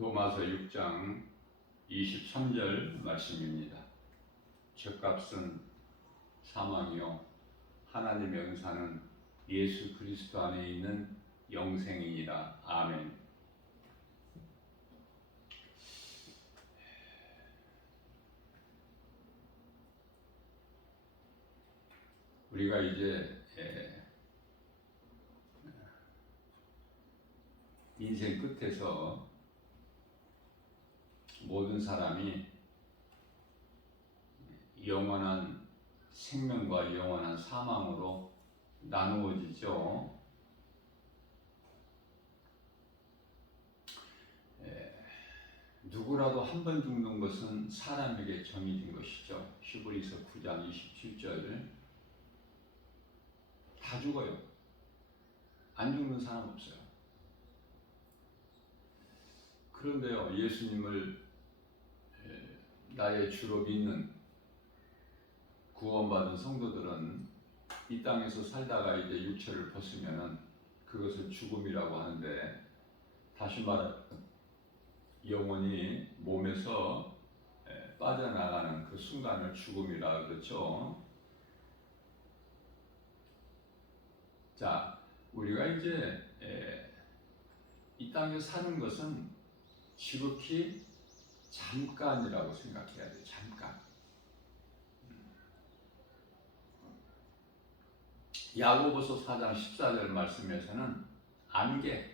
로마서 6장 23절 말씀입니다. 죗값은 사망이요 하나님의 은사는 예수 그리스도 안에 있는 영생이니라. 아멘. 우리가 이제 인생 끝에서 모든 사람이 영원한 생명과 영원한 사망으로 나누어지죠. 누구라도 한 번 죽는 것은 사람에게 정해진 것이죠. 히브리서 9장 27절. 다 죽어요. 안 죽는 사람 없어요. 그런데요, 예수님을 나의 주로 믿는 구원받은 성도들은 이 땅에서 살다가 이제 육체를 벗으면은 그것을 죽음이라고 하는데, 다시 말하면 영혼이 몸에서 빠져나가는 그 순간을 죽음이라 그렇죠. 자, 우리가 이제 이 땅에 사는 것은 지극히 잠깐이라고 생각해야 돼요. 잠깐. 야고보서 4장 14절 말씀에서는 안개,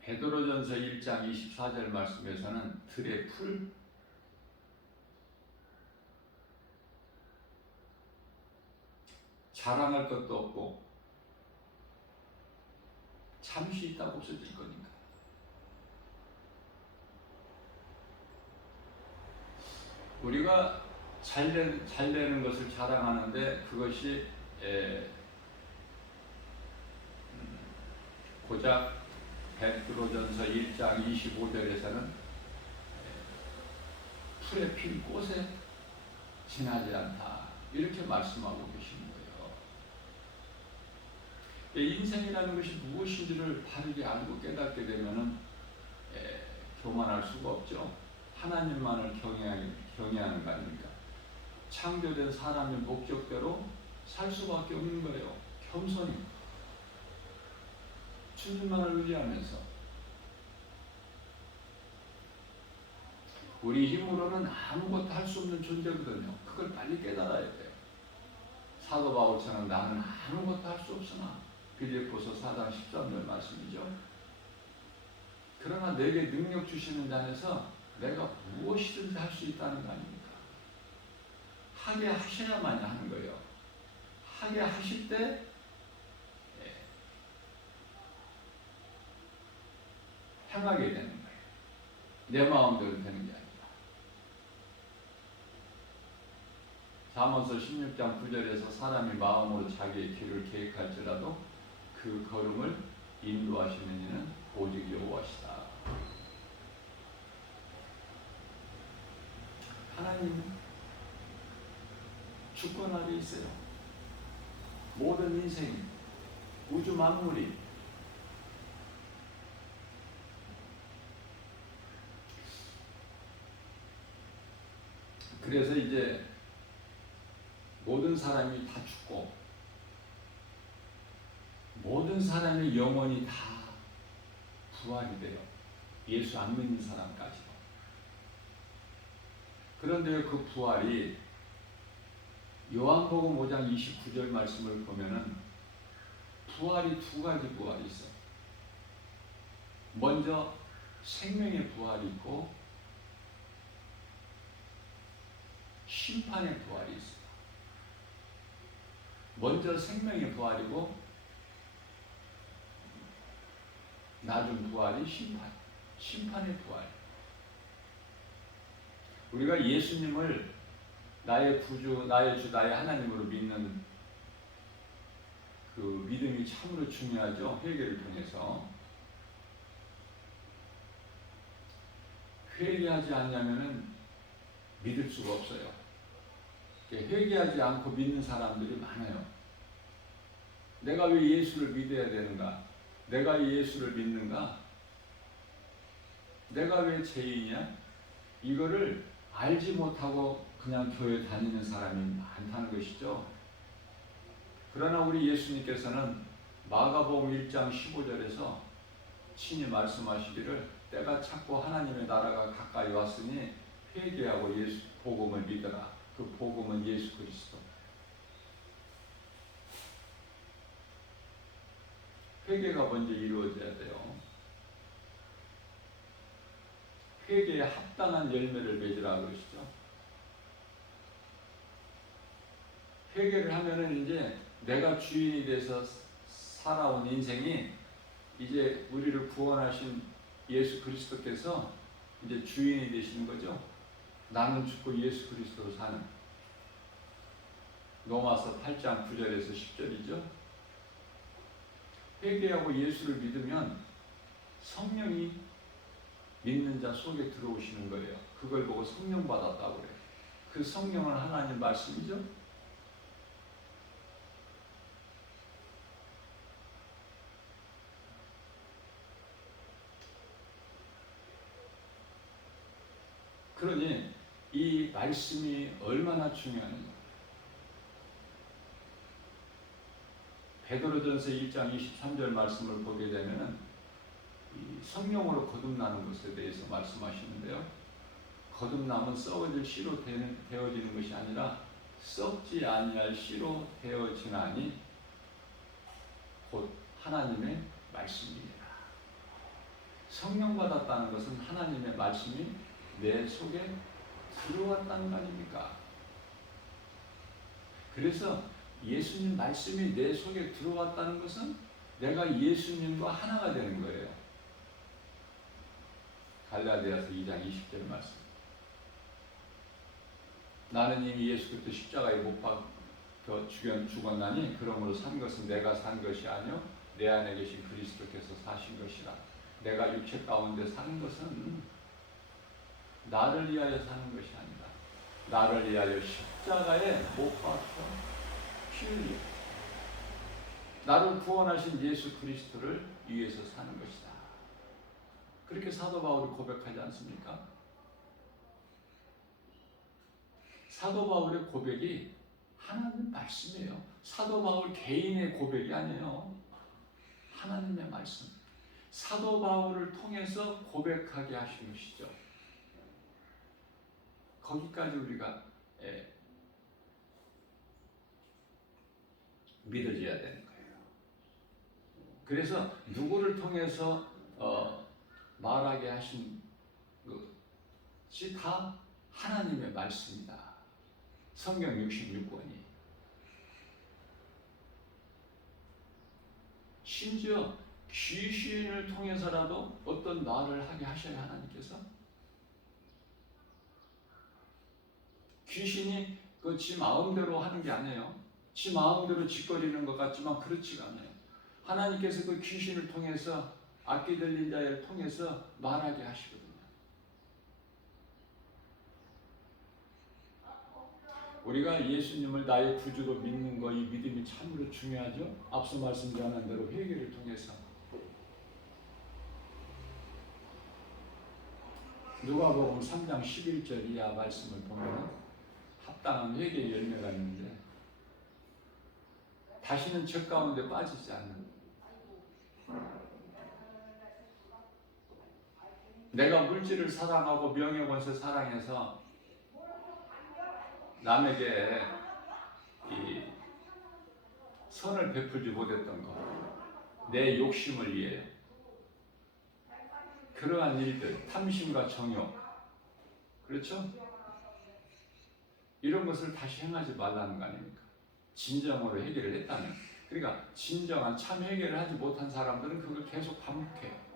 베드로전서 1장 24절 말씀에서는 들의 풀, 자랑할 것도 없고 잠시 있다 없어질 거니까. 우리가 잘 되는 것을 자랑하는데 그것이 고작 베드로전서 1장 25절에서는 풀에 핀 꽃에 지나지 않다, 이렇게 말씀하고 계신 거예요. 인생이라는 것이 무엇인지를 바르게 알고 깨닫게 되면은 교만할 수가 없죠. 하나님만을 경외하는 거 아닙니까? 창조된 사람의 목적대로 살 수밖에 없는 거예요. 겸손히 주님만을 의지하면서. 우리 힘으로는 아무것도 할 수 없는 존재거든요. 그걸 빨리 깨달아야 돼요. 사도 바울처럼 나는 아무것도 할 수 없으나, 빌립보서 4장 13절 말씀이죠. 그러나 내게 능력 주시는 자에서 내가 무엇이든지 할 수 있다는 거 아닙니까? 하게 하셔야만 하는 거예요. 하게 하실 때 행하게 되는 거예요. 내 마음대로 되는 게 아니라. 잠언서 16장 9절에서 사람이 마음으로 자기의 길을 계획할지라도 그 걸음을 인도하시는 이는 오직 여호와시다. 하나님은 주권 아래 있어요. 모든 인생, 우주 만물이. 그래서 이제 모든 사람이 다 죽고 모든 사람의 영혼이 다 부활이 돼요. 예수 안 믿는 사람까지도. 그런데 그 부활이 요한복음 5장 29절 말씀을 보면은 부활이 두 가지 부활이 있어요. 먼저 생명의 부활이 있고 심판의 부활이 있어요. 먼저 생명의 부활이고 낮은 부활이 심판의 부활. 우리가 예수님을 나의 구주, 나의 주, 나의 하나님으로 믿는 그 믿음이 참으로 중요하죠. 회개를 통해서. 회개하지 않냐면은 믿을 수가 없어요. 회개하지 않고 믿는 사람들이 많아요. 내가 왜 예수를 믿어야 되는가? 내가 예수를 믿는가? 내가 왜 죄인이야? 이거를 알지 못하고 그냥 교회 다니는 사람이 많다는 것이죠. 그러나 우리 예수님께서는 마가복음 1장 15절에서 친히 말씀하시기를 때가 찼고 하나님의 나라가 가까이 왔으니 회개하고 예수 복음을 믿어라. 그 복음은 예수 그리스도. 회개가 먼저 이루어져야 돼요. 회개에 합당한 열매를 맺으라 그러시죠. 회개를 하면은 이제 내가 주인이 돼서 살아온 인생이 이제 우리를 구원하신 예수 그리스도께서 이제 주인이 되시는 거죠. 나는 죽고 예수 그리스도로 사는. 로마서 8장 9절에서 10절이죠. 회개하고 예수를 믿으면 성령이 믿는 자 속에 들어오시는 거예요. 그걸 보고 성령 받았다고 그래요. 그 성령은 하나님 말씀이죠. 그러니 이 말씀이 얼마나 중요한가. 베드로전서 1장 23절 말씀을 보게 되면 성령으로 거듭나는 것에 대해서 말씀하시는데요. 거듭남은 썩어질 씨로 되어지는 것이 아니라 썩지 아니할 씨로 되어지나니 곧 하나님의 말씀이니라. 성령 받았다는 것은 하나님의 말씀이 내 속에 들어왔다는 거 아닙니까? 그래서 예수님 말씀이 내 속에 들어왔다는 것은 내가 예수님과 하나가 되는 거예요. 갈라디아서 2장 20절 말씀. 나는 이미 예수 그리스도 십자가에 못 박혀 죽었나니 그러므로 산 것은 내가 산 것이 아니요 내 안에 계신 그리스도께서 사신 것이라. 내가 육체 가운데 사는 것은 나를 위하여 사는 것이 아니라 나를 위하여 십자가에 못 박혀 피 흘려 나를 구원하신 예수 그리스도를 위해서 사는 것이다. 그렇게 사도 바울이 고백하지 않습니까? 사도 바울의 고백이 하나님의 말씀이에요. 사도 바울 개인의 고백이 아니에요. 하나님의 말씀. 사도 바울을 통해서 고백하게 하신 것이죠. 거기까지 우리가 믿어져야 되는 거예요. 그래서 누구를 통해서 말하게 하신 것이 다 하나님의 말씀이다. 성경 66권이. 심지어 귀신을 통해서라도 어떤 말을 하게 하셔야 하나님께서. 귀신이 지 마음대로 하는 게 아니에요. 지 마음대로 짓거리는 것 같지만 그렇지가 않아요. 하나님께서 그 귀신을 통해서 악기 들린 자를 통해서 말하게 하시거든요. 우리가 예수님을 나의 구주로 믿는 거, 이 믿음이 참으로 중요하죠. 앞서 말씀드린 대로 회개를 통해서. 누가복음 3장 11절 이하 말씀을 보면 합당한 회개의 열매가 있는데 다시는 죄 가운데 빠지지 않는, 내가 물질을 사랑하고 명예권세 사랑해서 남에게 이 선을 베풀지 못했던 것, 내 욕심을 위해 그러한 일들, 탐심과 정욕, 그렇죠? 이런 것을 다시 행하지 말라는 거 아닙니까? 진정으로 해결을 했다면. 그러니까 진정한 참 해결을 하지 못한 사람들은 그걸 계속 반복해요.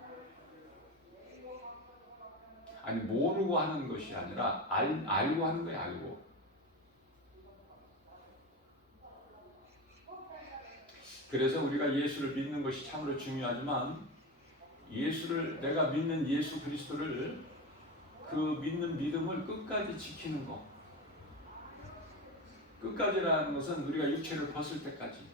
아니 모르고 하는 것이 아니라 알고 하는 거예요. 알고. 그래서 우리가 예수를 믿는 것이 참으로 중요하지만 내가 믿는 예수 그리스도를 그 믿는 믿음을 끝까지 지키는 것. 끝까지라는 것은 우리가 육체를 벗을 때까지.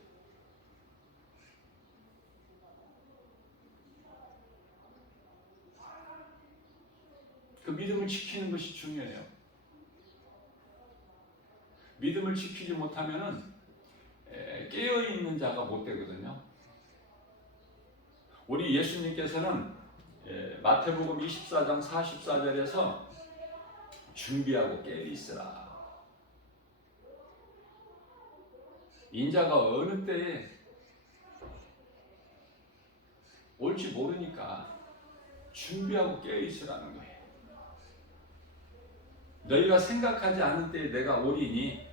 그 믿음을 지키는 것이 중요해요. 믿음을 지키지 못하면은 깨어있는 자가 못 되거든요. 우리 예수님께서는 마태복음 24장 44절에서 준비하고 깨어있으라. 인자가 어느 때에 올지 모르니까 준비하고 깨어있으라는 거예요. 너희가 생각하지 않은 때에 내가 오리니.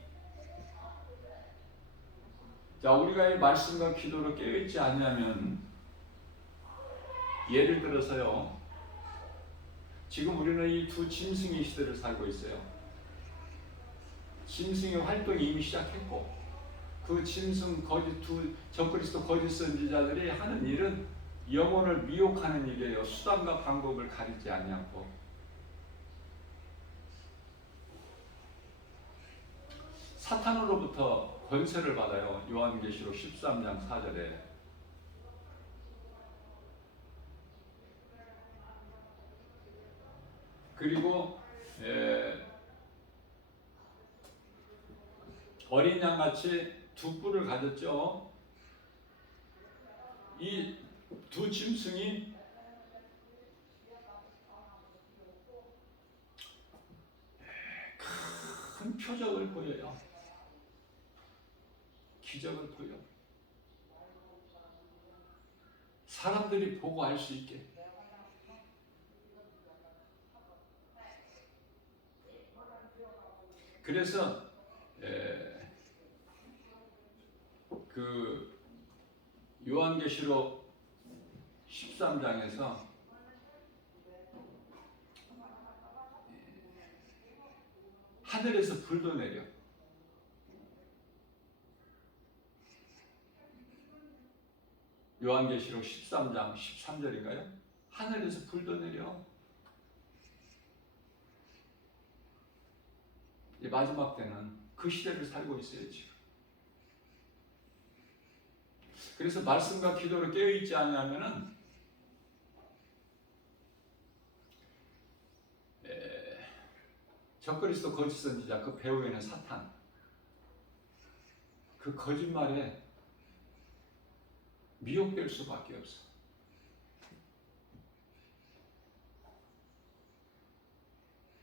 자, 우리가 이 말씀과 기도로 깨어있지 않냐면, 예를 들어서요, 지금 우리는 이 두 짐승의 시대를 살고 있어요. 짐승의 활동이 이미 시작했고, 그 짐승 두 적그리스도 거짓 선지자들이 하는 일은 영혼을 미혹하는 일이에요. 수단과 방법을 가리지 않냐고. 사탄으로부터 권세를 받아요. 요한계시록 13장 4절에. 그리고 어린 양같이 두 뿔을 가졌죠. 이 두 짐승이 큰 표적을 보여요. 기적을 보여. 사람들이 보고 알 수 있게. 그래서 그 요한계시록 13장에서 하늘에서 불도 내려. 요한계시록 13장 13절인가요? 하늘에서 불도 내려. 이 마지막 때는 그 시대를 살고 있어요, 지금. 그래서 말씀과 기도로 깨어있지 않으면은 적그리스도 거짓 선지자, 그 배후에는 사탄, 그 거짓말에 미혹될 수밖에 없어.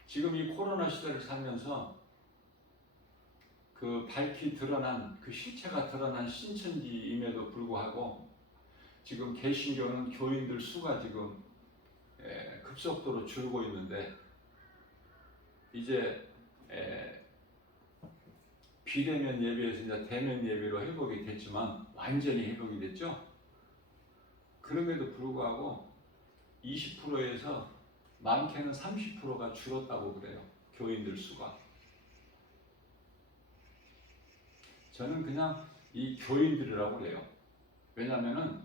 지금 이 코로나 시대를 살면서 그 밝히 드러난, 그 실체가 드러난 신천지임에도 불구하고 지금 개신교는 교인들 수가 지금 급속도로 줄고 있는데, 이제 비대면 예배에서 이제 대면 예배로 회복이 됐지만 완전히 회복이 됐죠. 그럼에도 불구하고 20%에서 많게는 30%가 줄었다고 그래요. 교인들 수가. 저는 그냥 이 교인들이라고 그래요. 왜냐하면은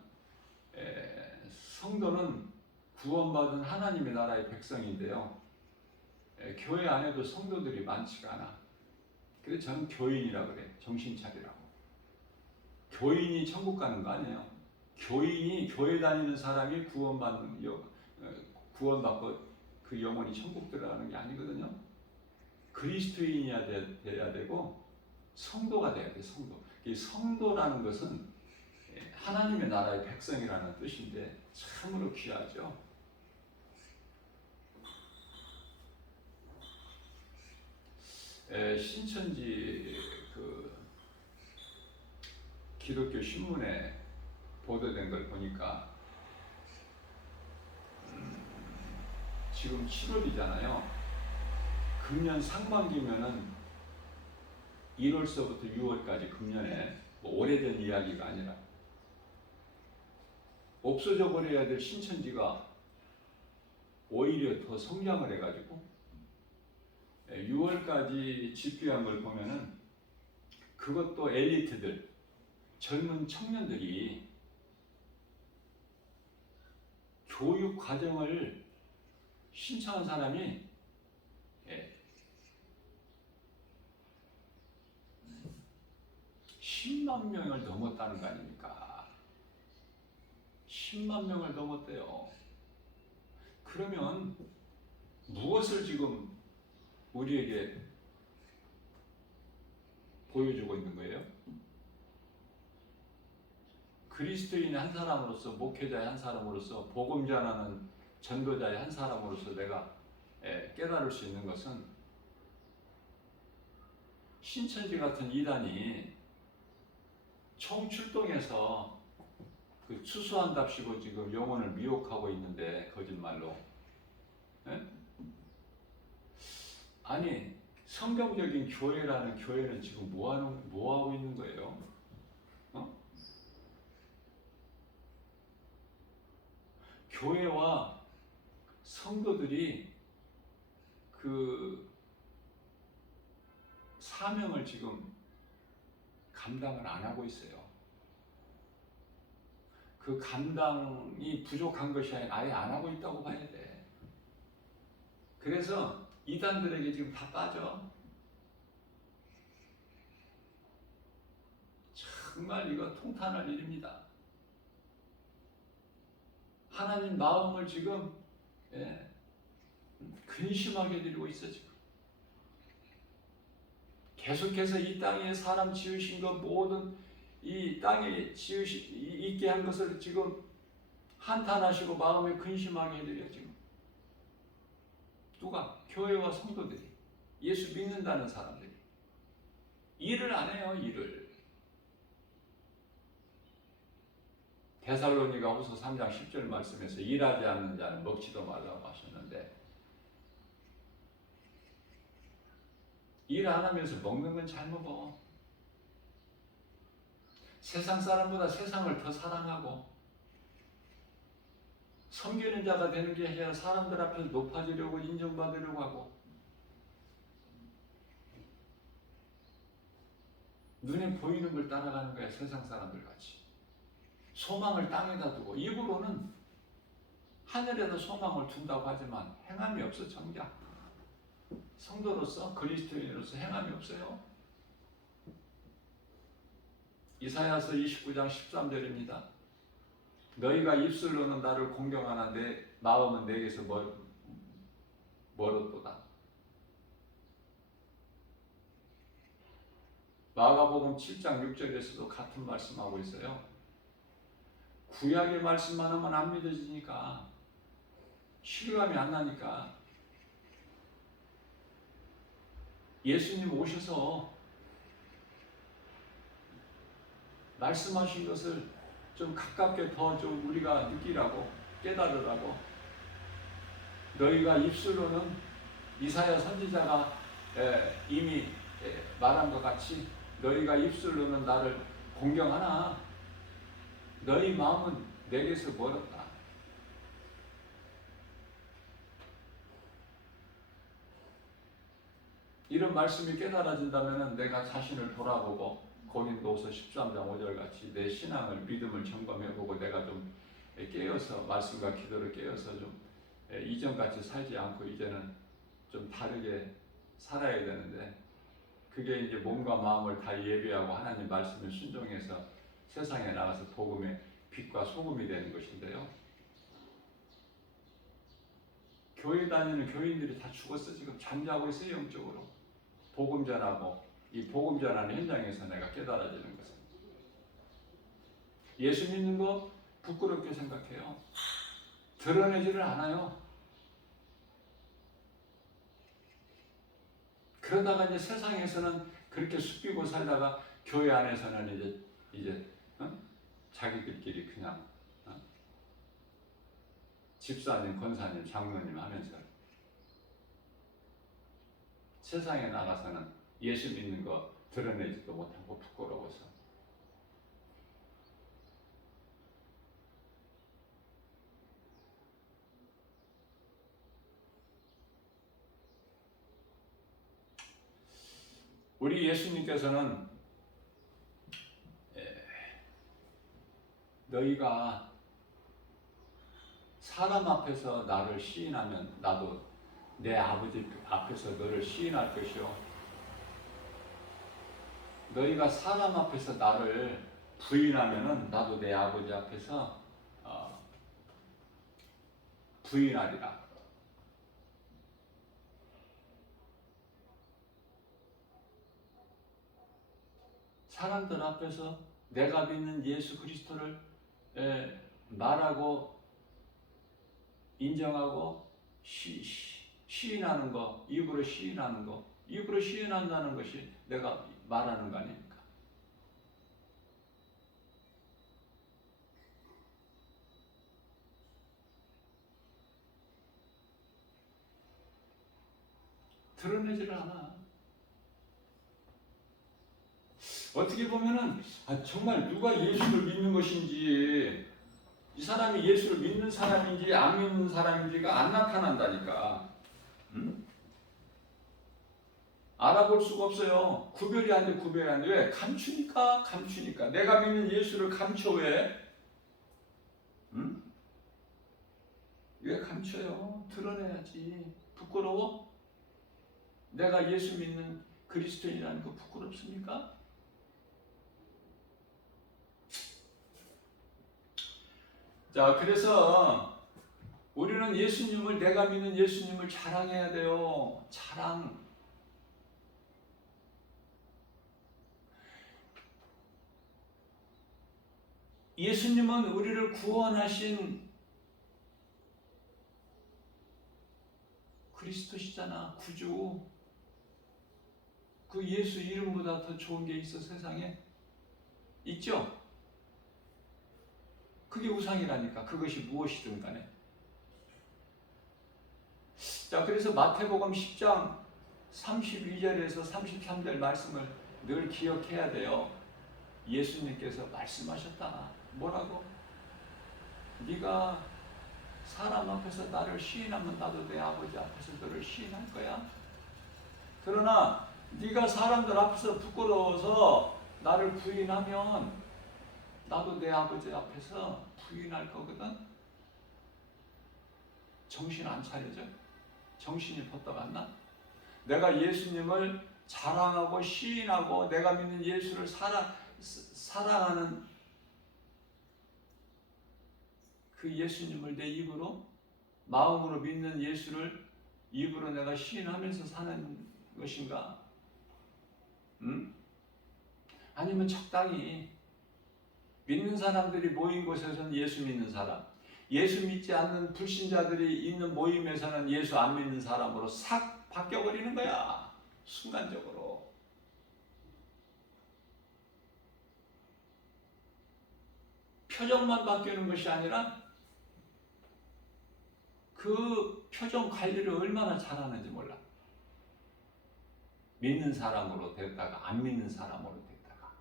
성도는 구원받은 하나님의 나라의 백성인데요. 교회 안에도 성도들이 많지가 않아. 그래서 저는 교인이라고 그래. 정신 차리라고. 교인이 천국 가는 거 아니에요. 교인이, 교회 다니는 사람이 구원받고 그 영혼이 천국 들어가는 게 아니거든요. 그리스도인이어야 돼야 되고 성도가 돼야 돼. 성도. 이 성도라는 것은 하나님의 나라의 백성이라는 뜻인데 참으로 귀하죠. 신천지 그 기독교 신문에 보도된 걸 보니까 지금 7월이잖아요. 금년 상반기면은 1월서부터 6월까지 금년에, 뭐 오래된 이야기가 아니라 없어져 버려야 될 신천지가 오히려 더 성장을 해가지고 6월까지 집계한 걸 보면은 그것도 엘리트들, 젊은 청년들이 교육 과정을 신청한 사람이 10만 명을 넘었다는 거 아닙니까? 10만 명을 넘었대요. 그러면 무엇을 지금 우리에게 보여주고 있는 거예요? 그리스도인의 한 사람으로서, 목회자의 한 사람으로서, 복음 전하는 전도자의 한 사람으로서 내가 깨달을 수 있는 것은, 신천지 같은 이단이 총출동해서 그 추수한답시고 지금 영혼을 미혹하고 있는데, 거짓말로. 예? 아니, 성경적인 교회라는 교회는 지금 뭐 하고 있는 거예요? 어? 교회와 성도들이 그 사명을 지금 감당을 안 하고 있어요. 그 감당이 부족한 것이 아니라 아예 안 하고 있다고 봐야 돼. 그래서 이단들에게 지금 다 빠져. 정말 이거 통탄할 일입니다. 하나님 마음을 지금 근심하게 드리고 있어 지금. 계속해서 이 땅에 사람 지으신 것 모든 이 땅에 있게 한 것을 지금 한탄하시고 마음에 근심하게 해드려 지금. 누가? 교회와 성도들이, 예수 믿는다는 사람들이 일을 안 해요. 일을. 데살로니가 후서 3장 10절 말씀에서 일하지 않는 자는 먹지도 말라고 하셨는데, 일 안 하면서 먹는 건 잘 먹어. 세상 사람보다 세상을 더 사랑하고 섬기는 자가 되는 게 아니라 사람들 앞에서 높아지려고 인정받으려고 하고, 눈에 보이는 걸 따라가는 거야. 세상 사람들 같이 소망을 땅에다 두고, 입으로는 하늘에다 소망을 둔다고 하지만 행함이 없어. 정작 성도로서, 그리스도인으로서 행함이 없어요. 이사야서 29장 13절입니다. 너희가 입술로는 나를 공경하나 내 마음은 내게서 멀었도다. 마가복음 7장 6절에서도 같은 말씀하고 있어요. 구약의 말씀만 하면 안 믿어지니까, 실감이 안 나니까 예수님 오셔서 말씀하신 것을 좀 가깝게 더 좀 우리가 느끼라고, 깨달으라고. 너희가 입술로는 이사야 선지자가 이미 말한 것 같이 너희가 입술로는 나를 공경하나 너희 마음은 내게서 멀었다. 이런 말씀이 깨달아진다면 내가 자신을 돌아보고 고린도후서 13장 5절 같이 내 신앙을, 믿음을 점검해보고 내가 좀 깨어서, 말씀과 기도를 깨어서 좀 이전같이 살지 않고 이제는 좀 다르게 살아야 되는데, 그게 이제 몸과 마음을 다 예비하고 하나님 말씀을 순종해서 세상에 나가서 복음의 빛과 소금이 되는 것인데요. 교회 다니는 교인들이 다 죽었어. 지금 잠자고 있어요. 영적으로. 복음 전하고 이 복음 전하는 현장에서 내가 깨달아지는 것은, 예수 믿는 거 부끄럽게 생각해요. 드러내지를 않아요. 그러다가 이제 세상에서는 그렇게 숨기고 살다가 교회 안에서는 이제 자기들끼리 그냥 집사님, 권사님, 장로님 하면서, 세상에 나가서는 예수 믿는 거 드러내지도 못하고 부끄러워서. 우리 예수님께서는 너희가 사람 앞에서 나를 시인하면 나도 내 아버지 앞에서 너를 시인할 것이요, 너희가 사람 앞에서 나를 부인하면은 나도 내 아버지 앞에서 부인하리라. 사람들 앞에서 내가 믿는 예수 그리스도를 말하고 인정하고 시인하는 거, 입으로 시인하는 거, 입으로 시인한다는 것이 내가 말하는 거 아닙니까? 드러내지를 않아. 어떻게 보면은 정말 누가 예수를 믿는 것인지, 이 사람이 예수를 믿는 사람인지 안 믿는 사람인지가 안 나타난다니까. 응? 알아볼 수가 없어요. 구별이 안 돼, 구별이 안 돼. 왜? 감추니까, 감추니까. 내가 믿는 예수를 감춰. 왜? 응? 왜 감춰요? 드러내야지. 부끄러워? 내가 예수 믿는 그리스도인이라는 거 부끄럽습니까? 자, 그래서 우리는 예수님을, 내가 믿는 예수님을 자랑해야 돼요. 자랑. 예수님은 우리를 구원하신 그리스도시잖아. 구주. 그 예수 이름보다 더 좋은 게 있어, 세상에? 있죠? 그게 우상이라니까. 그것이 무엇이든 간에. 자, 그래서 마태복음 10장 32절에서 33절 말씀을 늘 기억해야 돼요. 예수님께서 말씀하셨다. 뭐라고? 네가 사람 앞에서 나를 시인하면 나도 내 아버지 앞에서 너를 시인할 거야. 그러나 네가 사람들 앞에서 부끄러워서 나를 부인하면 나도 내 아버지 앞에서 부인할 거거든. 정신 안 차려져? 정신이 벌떡 안 나? 내가 예수님을 자랑하고 시인하고 내가 믿는 예수를 사랑하는 그 예수님을 내 입으로, 마음으로 믿는 예수를 입으로 내가 시인하면서 사는 것인가? 응? 아니면 적당히 믿는 사람들이 모인 곳에서는 예수 믿는 사람, 예수 믿지 않는 불신자들이 있는 모임에서는 예수 안 믿는 사람으로 싹 바뀌어버리는 거야. 순간적으로. 표정만 바뀌는 것이 아니라 그 표정 관리를 얼마나 잘하는지 몰라. 믿는 사람으로 됐다가 안 믿는 사람으로 됐다가.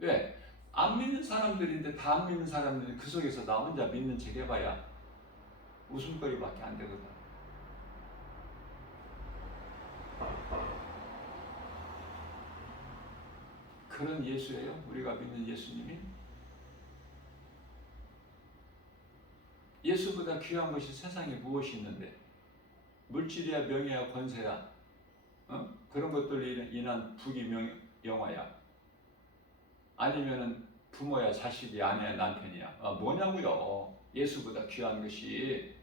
왜? 안 믿는 사람들인데, 다 안 믿는 사람들이 그 속에서 나 혼자 믿는 척 해봐야 웃음거리밖에 안 되거든. 그런 예수예요? 우리가 믿는 예수님이? 예수보다 귀한 것이 세상에 무엇이 있는데? 물질이야, 명예야, 권세야, 그런 것들로 인한 부귀 영화야? 아니면은 부모야, 자식이, 아내야, 남편이야? 뭐냐고요? 예수보다 귀한 것이.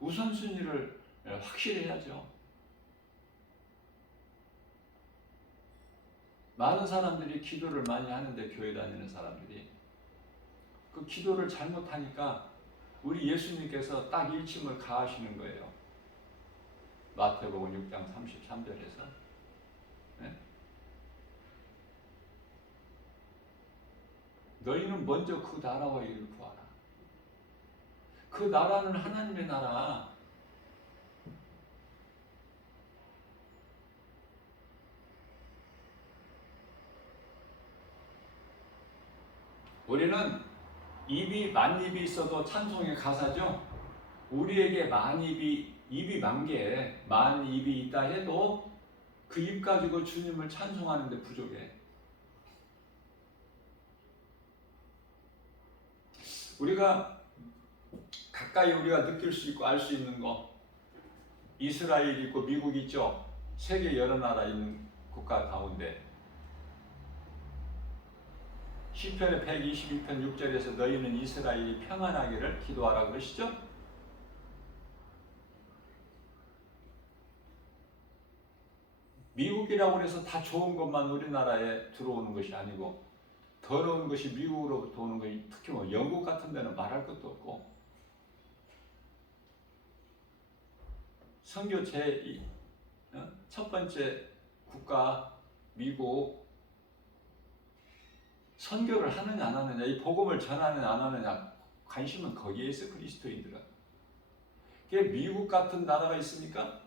우선순위를 확실히 해야죠. 많은 사람들이 기도를 많이 하는데, 교회 다니는 사람들이 그 기도를 잘못하니까 우리 예수님께서 딱 일침을 가하시는 거예요. 마태복음 6장 33절에서. 네? 너희는 먼저 그 나라와 일을 구하라. 그 나라는 하나님의 나라. 우리는 만입이 있어도 찬송의 가사죠. 우리에게 입이 만 개, 만 입이 있다 해도 그 입 가지고 주님을 찬송하는데 부족해. 우리가 가까이 우리가 느낄 수 있고 알 수 있는 거, 이스라엘 있고 미국 있죠. 세계 여러 나라 있는 국가 가운데 시편의 122편 6절에서 너희는 이스라엘이 평안하기를 기도하라 그러시죠? 미국이라고 해서 다 좋은 것만 우리나라에 들어오는 것이 아니고 더러운 것이 미국으로부터 오는 것이 특히 뭐 영국 같은 데는 말할 것도 없고 선교 첫 번째 국가 미국 선교를 하느냐 안 하느냐 이 복음을 전하느냐 안 하느냐 관심은 거기에 있어 그리스도인들은. 그게 미국 같은 나라가 있습니까?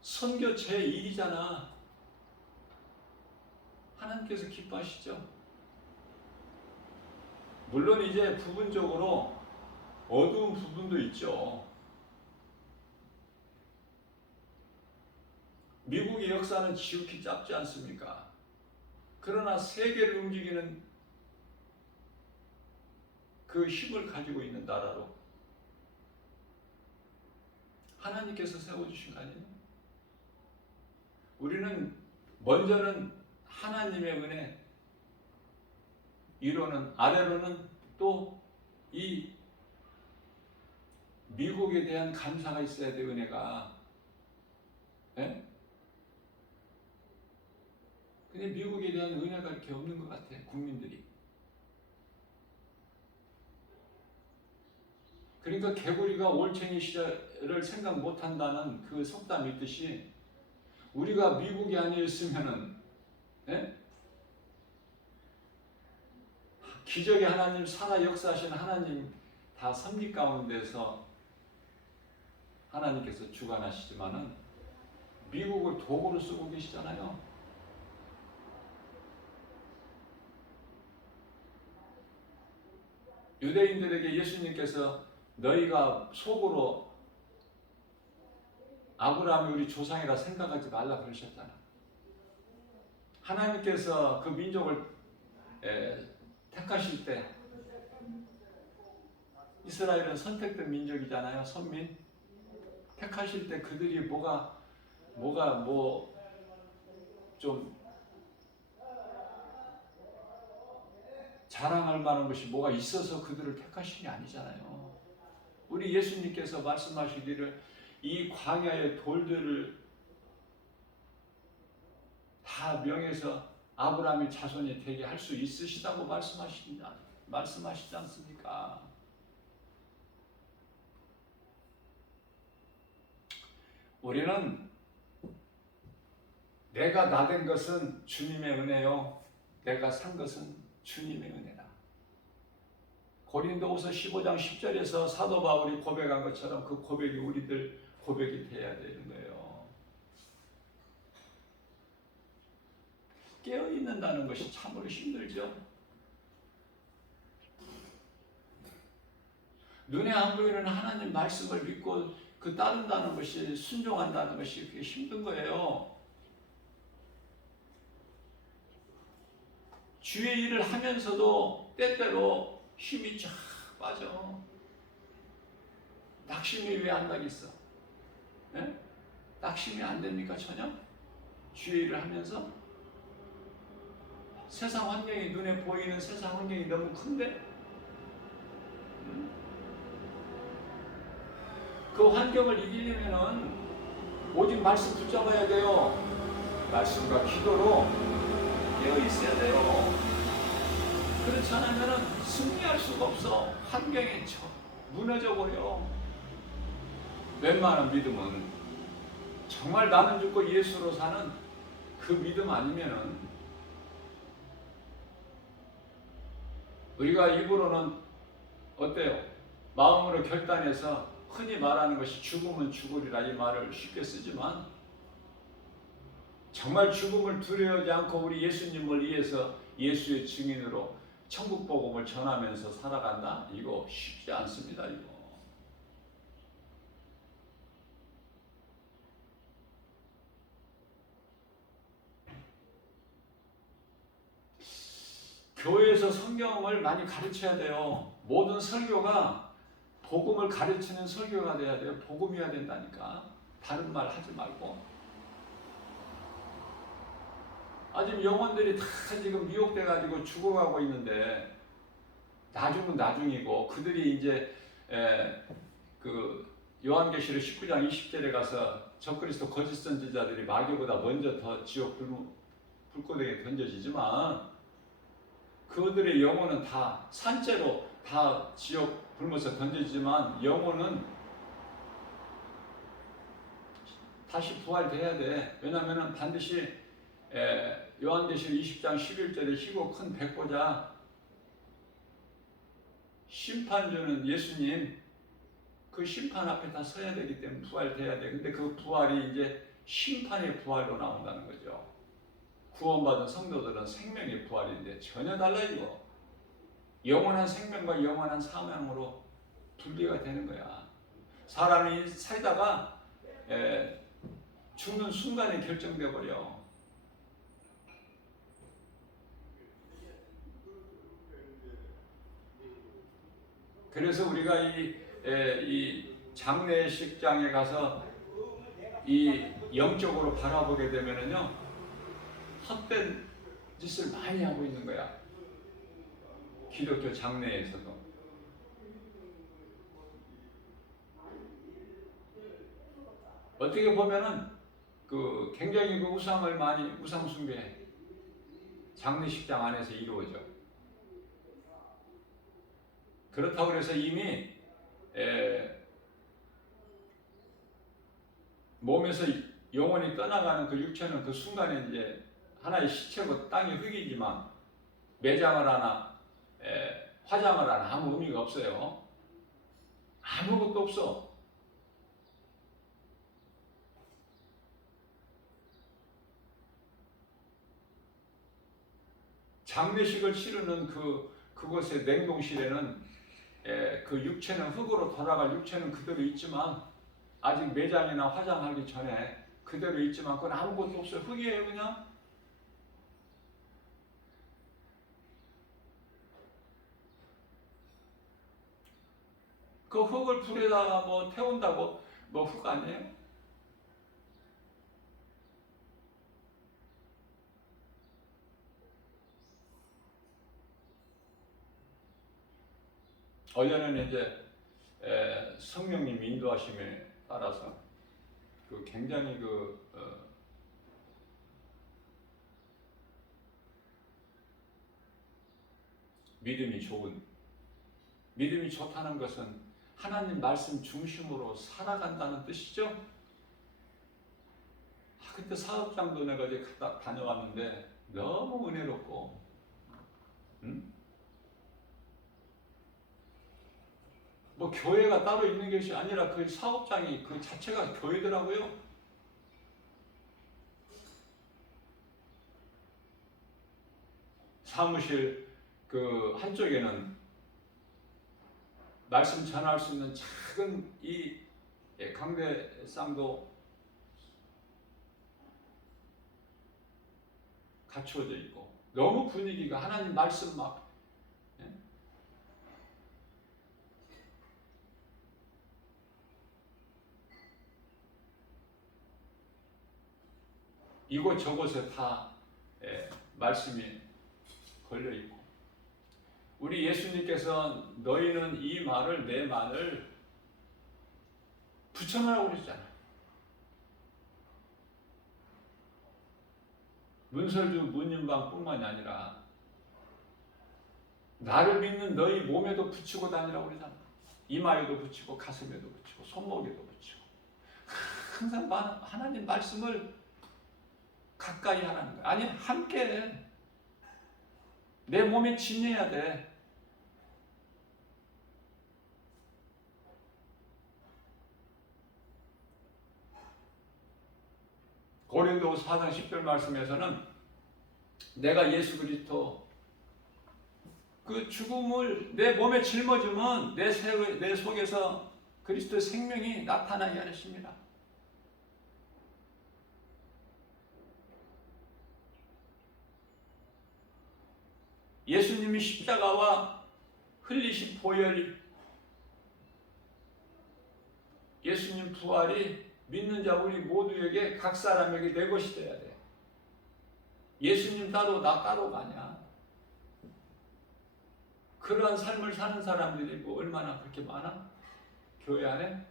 선교 제1이잖아. 하나님께서 기뻐하시죠. 물론 이제 부분적으로 어두운 부분도 있죠. 미국의 역사는 지극히 짧지 않습니까? 그러나 세계를 움직이는 그 힘을 가지고 있는 나라로 하나님께서 세워주신 거 아니에요? 우리는 먼저는 하나님의 은혜, 위로는 아래로는 또 이 미국에 대한 감사가 있어야 돼. 은혜가. 예? 근데 미국에 대한 은혜가 이렇게 없는 것 같아. 국민들이. 그러니까 개구리가 올챙이 시절을 생각 못한다는 그 속담이 있듯이 우리가 미국이 아니었으면은 예? 기적의 하나님, 살아 역사하시는 하나님 다 섭리 가운데서 하나님께서 주관하시지만은 미국을 도구로 쓰고 계시잖아요. 유대인들에게 예수님께서 너희가 속으로 아브라함이 우리 조상이라 생각하지 말라 그러셨잖아. 하나님께서 그 민족을 택하실 때 이스라엘은 선택된 민족이잖아요. 선민. 택하실 때 그들이 뭐가 좀 자랑할 만한 것이 뭐가 있어서 그들을 택하신 게 아니잖아요. 우리 예수님께서 말씀하시기를 이 광야의 돌들을 다 명해서 아브라함의 자손이 되게 할 수 있으시다고 말씀하시지 않습니까? 우리는 내가 나된 것은 주님의 은혜요. 내가 산 것은 주님의 은혜다. 고린도후서 15장 10절에서 사도 바울이 고백한 것처럼 그 고백이 우리들 고백이 돼야 되는 거예요. 깨어있는다는 것이 참으로 힘들죠. 눈에 안 보이는 하나님 말씀을 믿고 그 따른다는 것이, 순종한다는 것이 그게 힘든 거예요. 주의 일을 하면서도 때때로 힘이 쫙 빠져. 낙심이 왜 안 나겠어? 네? 낙심이 안 됩니까 전혀? 주의 일을 하면서? 세상 환경이, 눈에 보이는 세상 환경이 너무 큰데? 그 환경을 이기려면은 오직 말씀 붙잡아야 돼요. 말씀과 기도로 깨어 있어야 돼요. 그렇지 않으면 승리할 수가 없어. 환경에 무너져 버려. 웬만한 믿음은 정말 나는 죽고 예수로 사는 그 믿음 아니면은 우리가 입으로는 어때요? 마음으로 결단해서 흔히 말하는 것이 죽으면 죽으리라 이 말을 쉽게 쓰지만 정말 죽음을 두려워하지 않고 우리 예수님을 위해서 예수의 증인으로 천국 복음을 전하면서 살아간다? 이거 쉽지 않습니다. 이거. 교회에서 성경을 많이 가르쳐야 돼요. 모든 설교가 복음을 가르치는 설교가 돼야 돼요. 복음이어야 된다니까. 다른 말 하지 말고. 지금 영혼들이 다 지금 미혹돼가지고 죽어가고 있는데 나중은 나중이고 그들이 이제 그 요한계시록 19장 20절에 가서 적그리스도 거짓 선지자들이 마귀보다 먼저 더 지옥 불고등에 던져지지만 그들의 영혼은 다 산채로 다 지옥 불못에 던져지지만 영혼은 다시 부활돼야 돼. 왜냐하면 반드시 요한계시록 20장 11절에 희고 큰 백보자 심판주는 예수님 그 심판 앞에 다 서야 되기 때문에 부활돼야 돼. 근데 그 부활이 이제 심판의 부활로 나온다는 거죠. 구원받은 성도들은 생명의 부활인데 전혀 달라지고 영원한 생명과 영원한 사명으로 분리가 되는 거야. 사람이 살다가 죽는 순간에 결정돼 버려. 그래서 우리가 이 장례식장에 가서 이 영적으로 바라보게 되면은요, 헛된 짓을 많이 하고 있는 거야. 기독교 장례에서도. 어떻게 보면은 굉장히 우상을 많이 우상 숭배 장례식장 안에서 이루어져. 그렇다고 해서 이미 몸에서 영혼이 떠나가는 그 육체는 그 순간에 이제 하나의 시체고 땅이 흙이지만 매장을 하나 화장을 하나 아무 의미가 없어요. 아무것도 없어. 장례식을 치르는 그곳의 냉동실에는 그 육체는 흙으로 돌아갈 육체는 그대로 있지만 아직 매장이나 화장하기 전에 그대로 있지만 그건 아무것도 없어요. 흙이에요 그냥. 그 흙을 불에다가 뭐 태운다고 뭐 흙 아니에요? 어제는 이제 성령님 인도하심에 따라서 굉장히 믿음이 좋다는 것은 하나님 말씀 중심으로 살아간다는 뜻이죠. 그때 사업장도 내가 이제 갔다 다녀왔는데 너무 은혜롭고, 응? 뭐 교회가 따로 있는 것이 아니라 그 사업장이 그 자체가 교회더라고요. 사무실 한쪽에는 말씀 전할 수 있는 작은 이 강대상도 갖추어져 있고 너무 분위기가 하나님 말씀 막 이곳저곳에 다 말씀이 걸려있고 우리 예수님께서 너희는 이 말을 내 말을 붙여놓으라고 그러셨잖아요. 문설주 문윤방뿐만이 아니라 나를 믿는 너희 몸에도 붙이고 다니라고 그러잖아요. 이마에도 붙이고 가슴에도 붙이고 손목에도 붙이고 항상 하나님 말씀을 가까이 하라는 거야. 아니 함께 내 몸에 지녀야 돼. 고린도후서 4장 10절 말씀에서는 내가 예수 그리스도 그 죽음을 내 몸에 짊어지면 내 속에서 그리스도의 생명이 나타나게 하십니다. 예수님이 십자가와 흘리신 보혈이 예수님 부활이 믿는 자 우리 모두에게 각 사람에게 내 것이 돼야 돼. 예수님 따로 나 따로가 아니야. 그러한 삶을 사는 사람들이 뭐 얼마나 그렇게 많아? 교회 안에?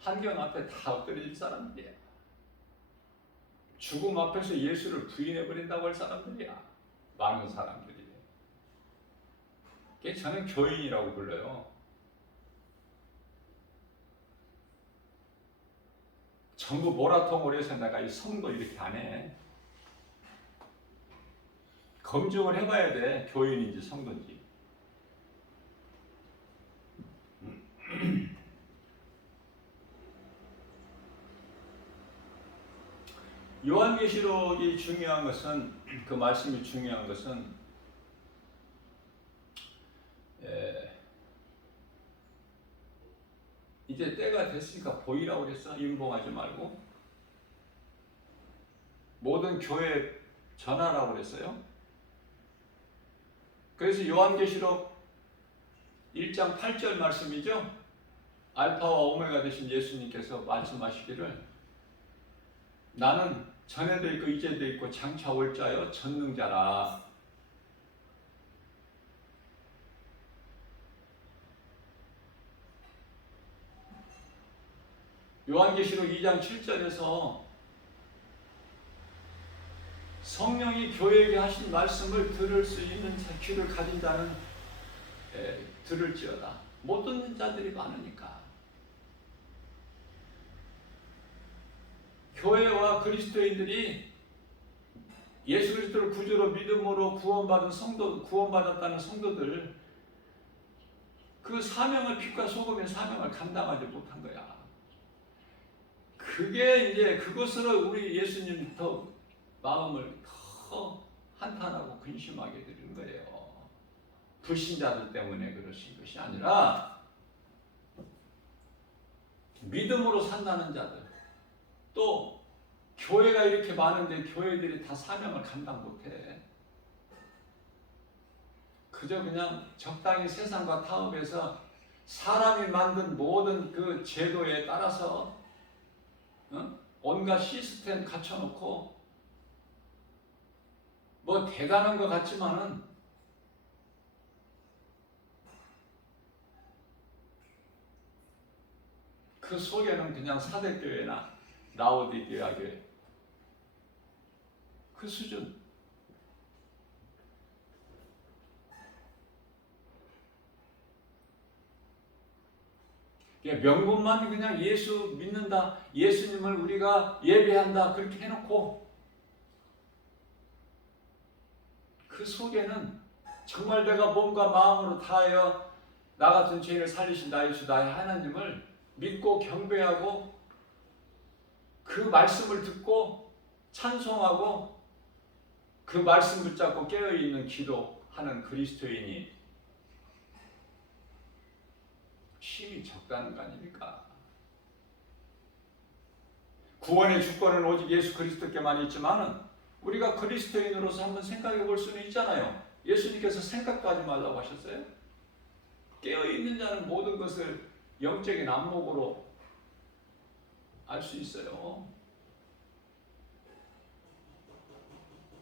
환경 앞에 다 엎드릴 사람들이야. 죽음 앞에서 예수를 부인해버린다고 할 사람들이야. 많은 사람들이. 그게 저는 교인이라고 불러요. 전부 모라통을 해서 내가 이 성도 이렇게 안 해. 검증을 해봐야 돼. 교인인지 성도인지. 요한계시록이 중요한 것은, 그 말씀이 중요한 것은 이제 때가 됐으니까 보이라고 그랬어. 임봉하지 말고 모든 교회에 전하라고 그랬어요. 그래서 요한계시록 1장 8절 말씀이죠. 알파와 오메가 되신 예수님께서 말씀하시기를 나는 전에도 있고 이제도 있고 장차 올 자여 전능자라. 요한계시록 2장 7절에서 성령이 교회에게 하신 말씀을 들을 수 있는 귀를 가진 자는 들을지어다. 못 듣는 자들이 많으니까. 교회와 그리스도인들이 예수 그리스도를 구주로 믿음으로 구원받았다는 성도들, 그 사명을, 빛과 소금의 사명을 감당하지 못한 거야. 그게 이제 그것으로 우리 예수님 더 마음을 더 한탄하고 근심하게 되는 거예요. 불신자들 때문에 그러신 것이 아니라 믿음으로 산다는 자들, 또 교회가 이렇게 많은데 교회들이 다 사명을 감당 못해. 그저 그냥 적당히 세상과 타협해서 사람이 만든 모든 그 제도에 따라서 온갖 시스템 갖춰놓고 뭐 대단한 것 같지만은 그 속에는 그냥 사대교회나 라오디게아 교회 그 수준. 명분만 그냥 예수 믿는다, 예수님을 우리가 예배한다 그렇게 해놓고 그 속에는 정말 내가 몸과 마음으로 다하여 나 같은 죄인을 살리신 나의 주 나의 하나님을 믿고 경배하고 그 말씀을 듣고 찬송하고 그 말씀 붙잡고 깨어있는 기도하는 그리스도인이 힘이 적다는 거 아닙니까? 구원의 주권은 오직 예수 그리스도께만 있지만은 우리가 그리스도인으로서 한번 생각해 볼 수는 있잖아요. 예수님께서 생각도 하지 말라고 하셨어요. 깨어있는 자는 모든 것을 영적인 안목으로 알 수 있어요.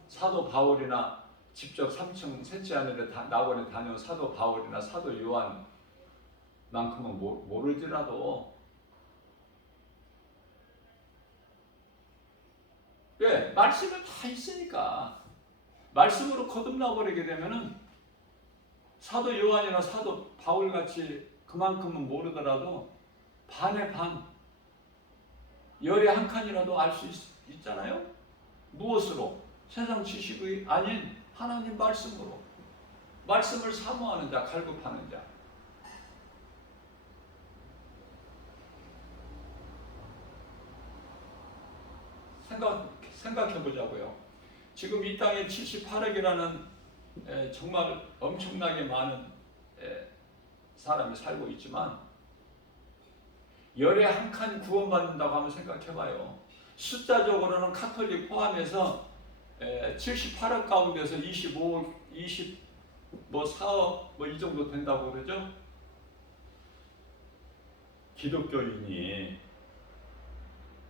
사도 바울이나 직접 3층 셋째 하늘에 낙원에 다녀온 사도 바울이나 사도 요한만큼은 모르더라도 왜? 말씀은 다 있으니까. 말씀으로 거듭나 버리게 되면은 사도 요한이나 사도 바울같이 그만큼은 모르더라도 반의 반, 열의 한 칸이라도 알 수 있잖아요. 무엇으로? 세상 지식이 아닌 하나님 말씀으로. 말씀을 사모하는 자, 갈급하는 자. 생각해 보자고요. 지금 이 땅에 78억이라는 정말 엄청나게 많은 사람이 살고 있지만 열에 한 칸 구원받는다고 한번 생각해 봐요. 숫자적으로는 카톨릭 포함해서 78억 가운데서 25억, 4억 뭐 이 정도 된다고 그러죠.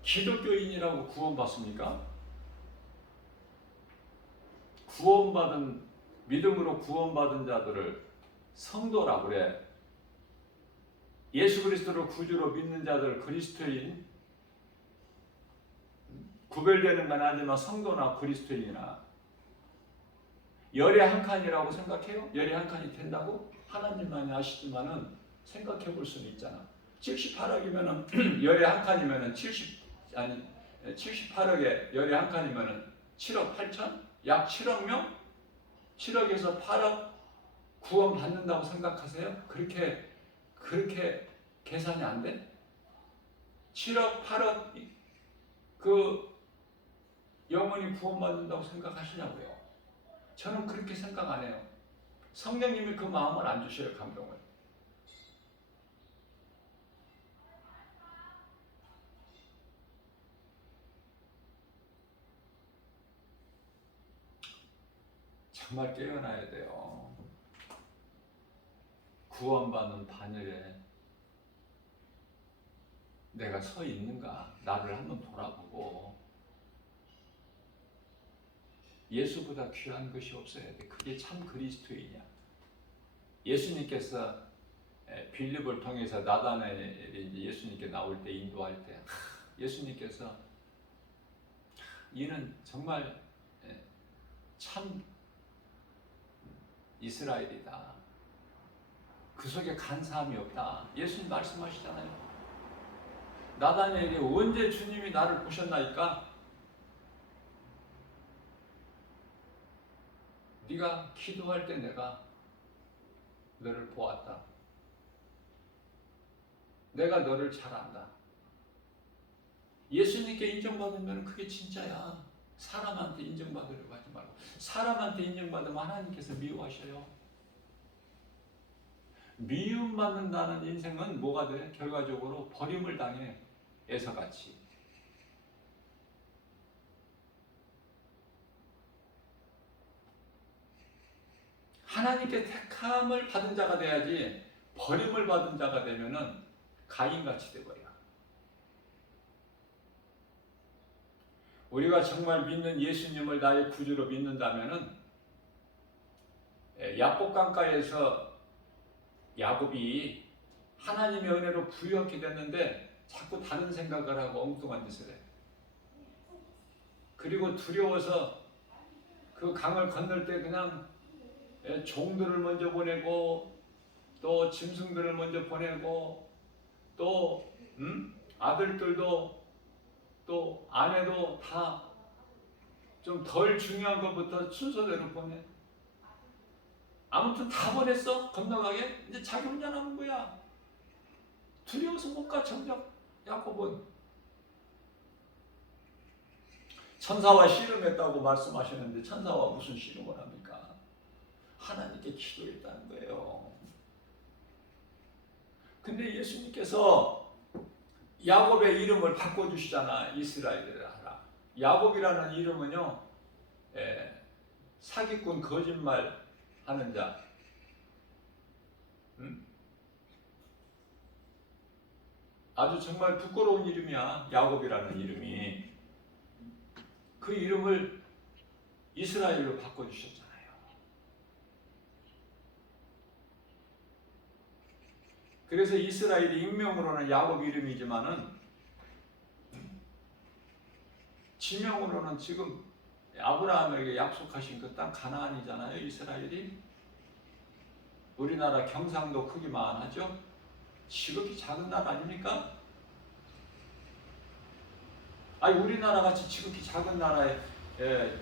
기독교인이라고 구원받습니까? 믿음으로 구원받은 자들을 성도라고 그래. 예수 그리스도를 구주로 믿는 자들, 그리스도인, 구별되는 건 아니지만 성도나 그리스도인이나 열의 한 칸이라고 생각해요? 열의 한 칸이 된다고? 하나님만이 아시지만은 생각해 볼 수는 있잖아. 78억이면은 열의 한 칸이면은 78억에 열의 한 칸이면은 7억 8천? 약 7억 명? 7억에서 8억 구원 받는다고 생각하세요? 그렇게 계산이 안 돼? 7억 8억 그 영혼이 구원받는다고 생각하시냐고요? 저는 그렇게 생각 안 해요. 성령님이 그 마음을 안 주셔요, 감동을. 정말 깨어나야 돼요. 구원받는 반열에 내가 서 있는가? 나를 한번 돌아보고 예수보다 귀한 것이 없어야 돼. 그게 참 그리스도인이야. 예수님께서 빌립을 통해서 나다나엘이 예수님께 나올 때 인도할 때 예수님께서 이는 정말 참 이스라엘이다. 그 속에 간사함이 없다. 예수님 말씀하시잖아요. 나다나엘이 언제 주님이 나를 보셨나이까? 네가 기도할 때 내가 너를 보았다. 내가 너를 잘 안다. 예수님께 인정받으면 그게 진짜야. 사람한테 인정받으려고 하지 말고. 사람한테 인정받으면 하나님께서 미워하셔요. 미움받는다는 인생은 뭐가 돼? 결과적으로 버림을 당해. 에서같이. 하나님께 택함을 받은 자가 돼야지 버림을 받은 자가 되면은 가인같이 돼버려. 우리가 정말 믿는 예수님을 나의 구주로 믿는다면은 야복강가에서 야곱이 하나님의 은혜로 부유하게 됐는데 자꾸 다른 생각을 하고 엉뚱한 짓을 해. 그리고 두려워서 그 강을 건널 때 그냥 종들을 먼저 보내고 또 짐승들을 먼저 보내고 또 아들들도 또 아내도 다 좀 덜 중요한 것부터 순서대로 보내. 아무튼 다 보냈어. 건너가게. 이제 자기 혼자 남은 거야. 두려워서 못 가. 정작 야곱은 천사와 씨름했다고 말씀하시는데 천사와 무슨 씨름을 합니까? 하나님께 기도했다는 거예요. 근데 예수님께서 야곱의 이름을 바꿔주시잖아. 이스라엘이라 하라. 야곱이라는 이름은요, 사기꾼, 거짓말 하는 자. 아주 정말 부끄러운 이름이야. 야곱이라는 이름이. 그 이름을 이스라엘로 바꿔주셨잖아요. 그래서 이스라엘이 익명으로는 야곱 이름이지만은 지명으로는 지금 아브라함에게 약속하신 그 땅 가나안이잖아요. 이스라엘이. 우리나라 경상도 크기만 하죠. 지극히 작은 나라 아닙니까? 아니 우리나라 같이 지극히 작은 나라에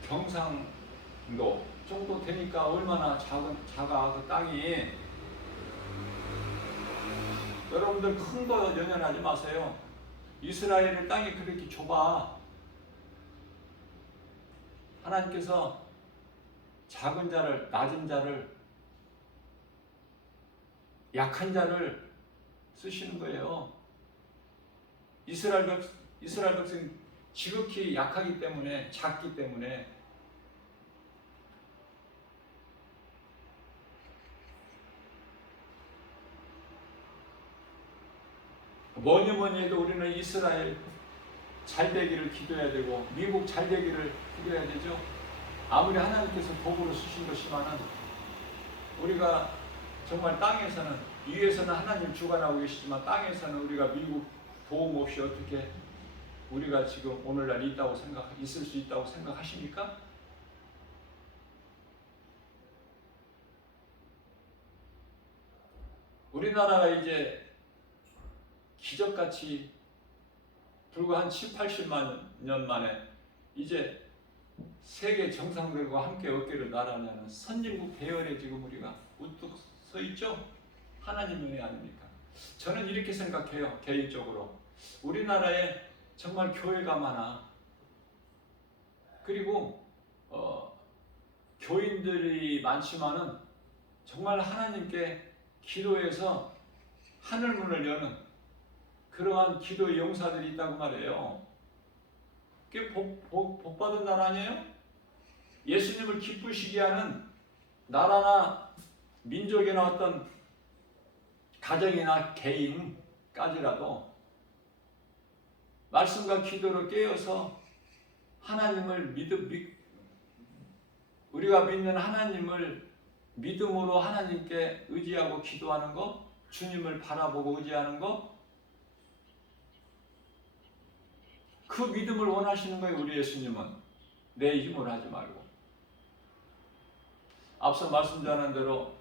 경상도 정도 되니까 얼마나 작아 그 땅이. 여러분들 큰 거 연연하지 마세요. 이스라엘의 땅이 그렇게 좁아. 하나님께서 작은 자를, 낮은 자를, 약한 자를 쓰시는 거예요. 이스라엘 백성 지극히 약하기 때문에, 작기 때문에 뭐니 해도 우리는 이스라엘 잘 되기를 기도해야 되고 미국 잘 되기를 기도해야 되죠. 아무리 하나님께서 복으로 쓰신 것이지만은 우리가 정말 땅에서는, 위에서는 하나님 주관하고 계시지만 땅에서는 우리가 미국 도움 없이 어떻게 우리가 지금 오늘날 있을 수 있다고 생각하십니까? 우리나라가 이제 기적같이 불과 한 7, 80만 년 만에 이제 세계 정상들과 함께 어깨를 나란히 하는 선진국 대열에 지금 우리가 우뚝 서 있죠? 하나님 은혜 아닙니까? 저는 이렇게 생각해요. 개인적으로 우리나라에 정말 교회가 많아. 그리고 교인들이 많지만은 정말 하나님께 기도해서 하늘문을 여는 그러한 기도의 용사들이 있다고 말이에요. 그게 복 받은 나라 아니에요? 예수님을 기쁘시게 하는 나라나 민족이나 어떤 가정이나 개인까지라도 말씀과 기도로 깨어서 하나님을 우리가 믿는 하나님을 믿음으로 하나님께 의지하고 기도하는 것, 주님을 바라보고 의지하는 것, 그 믿음을 원하시는 거예요. 우리 예수님은 내 힘으로 하지 말고. 앞서 말씀드린 대로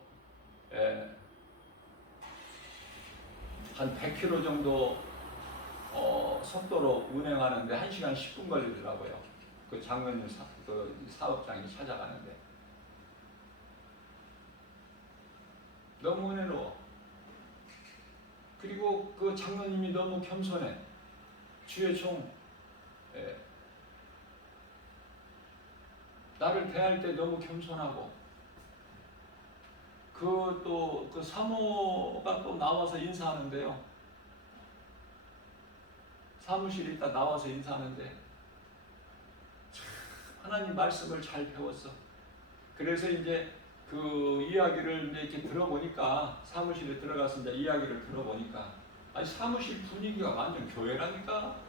한 100km 정도 속도로 운행하는데 1시간 10분 걸리더라고요. 그 장로님 그 사업장이 찾아가는데 너무 은혜로워. 그리고 그 장로님이 너무 겸손해. 주의 종 나를 대할 때 너무 겸손하고 그 사모가 또 나와서 인사하는데요. 사무실에 있다 나와서 인사하는데 하나님 말씀을 잘 배웠어. 그래서 이제 그 이야기를 이렇게 들어보니까 사무실에 들어가서 이제 이야기를 들어보니까 아니 사무실 분위기가 완전 교회라니까.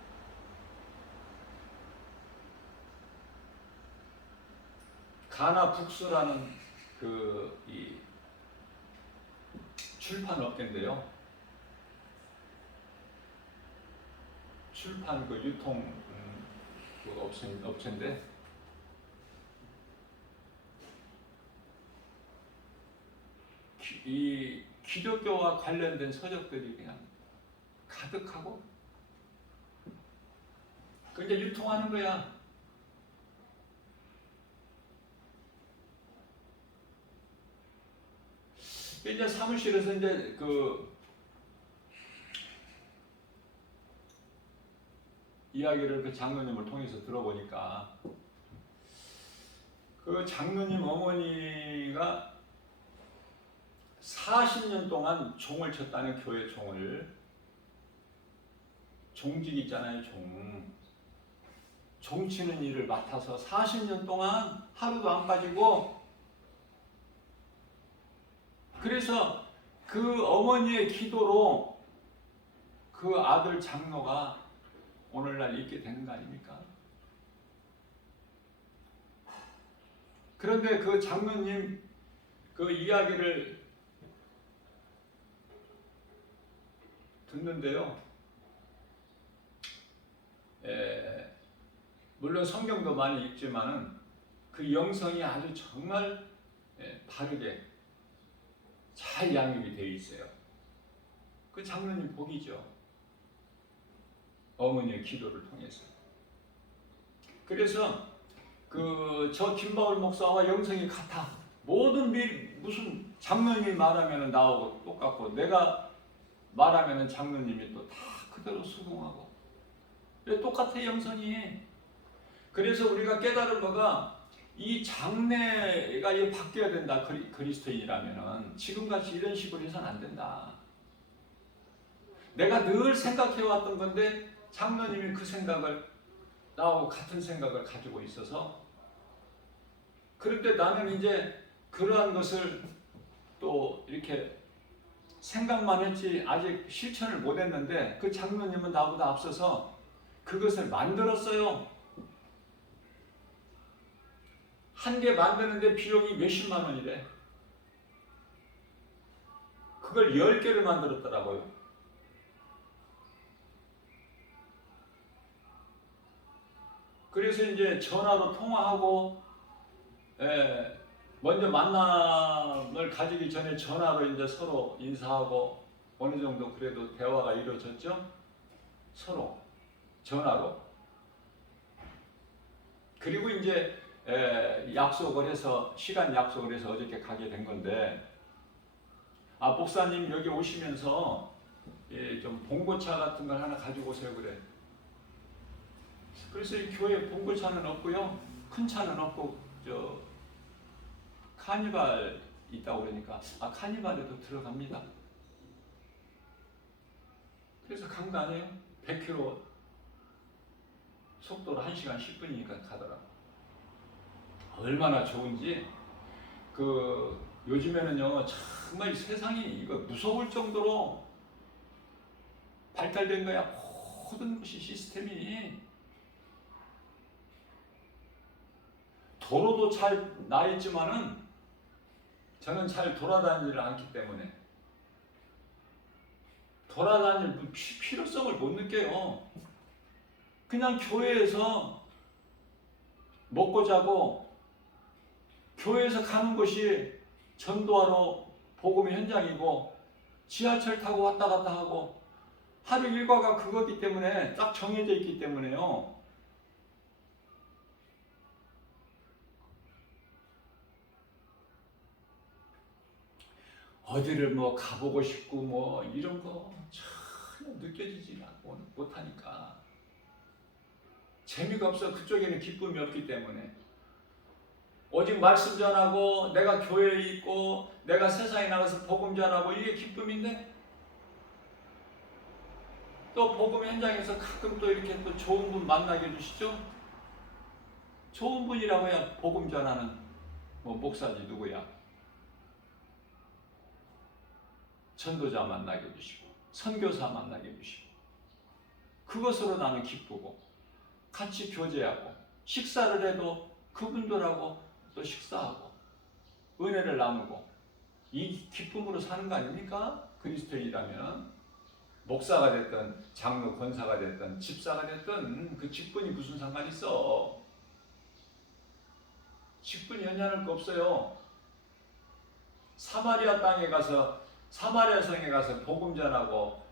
가나 북스라는 이 출판 업계인데요. 출판 유통 업체인데 이 기독교와 관련된 서적들이 그냥 가득하고 그 이제 유통하는 거야. 이제 사무실에서 이제 이야기를 그 장로님을 통해서 들어보니까 그 장로님 어머니가 40년 동안 종을 쳤다는 교회 종을 종직 있잖아요. 종 치는 일을 맡아서 40년 동안 하루도 안 빠지고 그래서 그 어머니의 기도로 그 아들 장로가 오늘날 있게 되는 거 아닙니까? 그런데 그 장로님 그 이야기를 듣는데요. 물론 성경도 많이 읽지만은 그 영성이 아주 정말 바르게 잘 양육이 되어 있어요. 그 장로님 복이죠. 어머니의 기도를 통해서. 그래서 저 김바울 목사와 영성이 같아. 모든 무슨 장로님이 말하면 나오고 똑같고 내가 말하면 장로님이 또 다 그대로 수긍하고 똑같아 영성이. 그래서 우리가 깨달은 거가 이 장래가 바뀌어야 된다. 그리스도인이라면은 지금같이 이런 식으로 해서는 안 된다. 내가 늘 생각해왔던 건데 장로님이 그 생각을 나하고 같은 생각을 가지고 있어서 그런데 나는 이제 그러한 것을 또 이렇게 생각만 했지 아직 실천을 못했는데 그 장로님은 나보다 앞서서 그것을 만들었어요. 한 개 만드는데 비용이 몇십만 원이래. 그걸 10개를 만들었더라고요. 그래서 이제 전화로 통화하고, 먼저 만남을 가지기 전에 전화로 이제 서로 인사하고 어느 정도 그래도 대화가 이루어졌죠? 서로 전화로. 그리고 이제 약속을 해서 시간 약속을 해서 어저께 가게 된 건데, 목사님 여기 오시면서 좀 봉고차 같은 걸 하나 가지고 오세요 그래. 그래서 이 교회 봉고차는 없고요, 큰 차는 없고 카니발 있다고 그러니까 카니발에도 들어갑니다. 그래서 간 거 아니에요? 100km 속도로 1시간 10분이니까 가더라고. 얼마나 좋은지. 요즘에는요 정말 세상이 이거 무서울 정도로 발달된 거야. 모든 것이 시스템이. 도로도 잘 나 있지만은 저는 잘 돌아다니지를 않기 때문에 돌아다닐 필요성을 못 느껴요. 그냥 교회에서 먹고 자고 교회에서 가는 것이 전도하러 복음의 현장이고, 지하철 타고 왔다 갔다 하고 하루 일과가 그거기 때문에 딱 정해져 있기 때문에요. 어디를 뭐 가보고 싶고 뭐 이런 거 전혀 느껴지지 못하니까 재미가 없어. 그쪽에는 기쁨이 없기 때문에. 오직 말씀 전하고 내가 교회에 있고 내가 세상에 나가서 복음 전하고 이게 기쁨인데, 또 복음 현장에서 가끔 또 이렇게 또 좋은 분 만나게 해주시죠. 좋은 분이라고 해야 복음 전하는 목사지 누구야. 전도자 만나게 해주시고 선교사 만나게 해주시고, 그것으로 나는 기쁘고 같이 교제하고 식사를 해도 그분들하고 또 식사하고 은혜를 나누고 이 기쁨으로 사는 거 아닙니까? 그리스도인이라면. 목사가 됐든 장로 권사가 됐든 집사가 됐든 그 직분이 무슨 상관이 있어. 직분이 연연할 거 없어요. 사마리아 성에 가서 복음 전하고,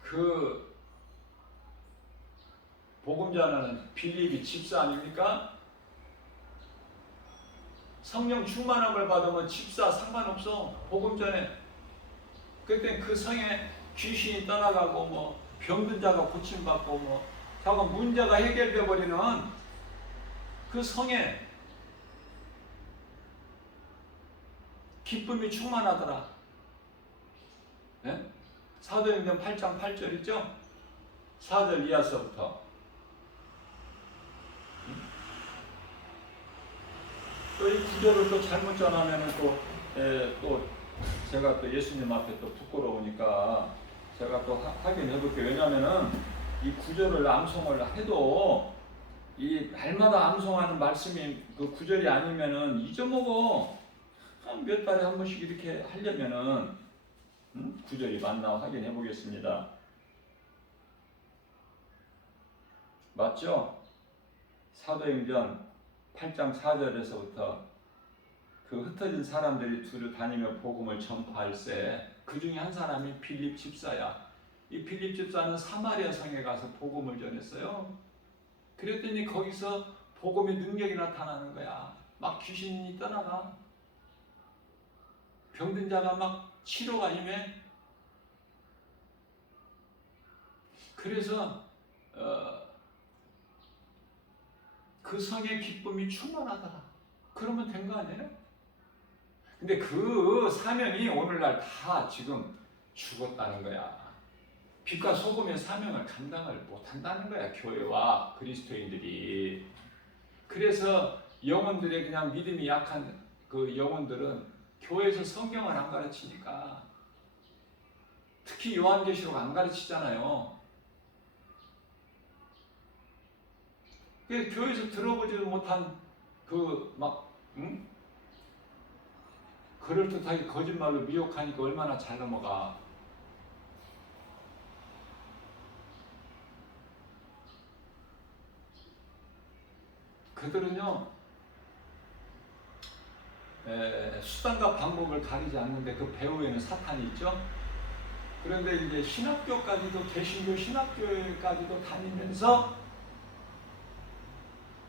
그 복음 전하는 빌립이 집사 아닙니까? 성령 충만함을 받으면 집사 상관없어. 복음 전에. 그때 그 성에 귀신이 떠나가고 병든 자가 고침받고 자꾸 문제가 해결돼 버리는 그 성에 기쁨이 충만하더라. 네? 사도행전 8장 8절 있죠? 4절 이하서부터. 또 이 구절을 또 잘못 전하면은 또 제가 또 예수님 앞에 또 부끄러우니까 제가 또 하긴 해볼게요. 왜냐면은 이 구절을 암송을 해도 이 날마다 암송하는 말씀이 그 구절이 아니면은 잊어먹어. 몇 달에 한 번씩 이렇게 하려면은 구절이 맞나 확인해 보겠습니다. 맞죠? 사도행전 8장 4절에서부터 그 흩어진 사람들이 두루 다니며 복음을 전파할세. 그 중에 한 사람이 빌립 집사야. 이 빌립 집사는 사마리아 성에 가서 복음을 전했어요. 그랬더니 거기서 복음의 능력이 나타나는 거야. 막 귀신이 떠나가. 병든 자가 막 치료가 임해. 그래서 그 성의 기쁨이 충만하더라. 그러면 된 거 아니에요? 근데 그 사명이 오늘날 다 지금 죽었다는 거야. 빛과 소금의 사명을 감당을 못한다는 거야, 교회와 그리스도인들이. 그래서 영혼들의 그냥 믿음이 약한 그 영혼들은 교회에서 성경을 안 가르치니까, 특히 요한계시록 안 가르치잖아요. 교회에서 들어보지도 못한 그럴듯하게 거짓말로 미혹하니까 얼마나 잘 넘어가. 그들은요, 수단과 방법을 가리지 않는데 그 배후에는 사탄이 있죠. 그런데 이제 신학교까지도, 개신교 신학교까지도 다니면서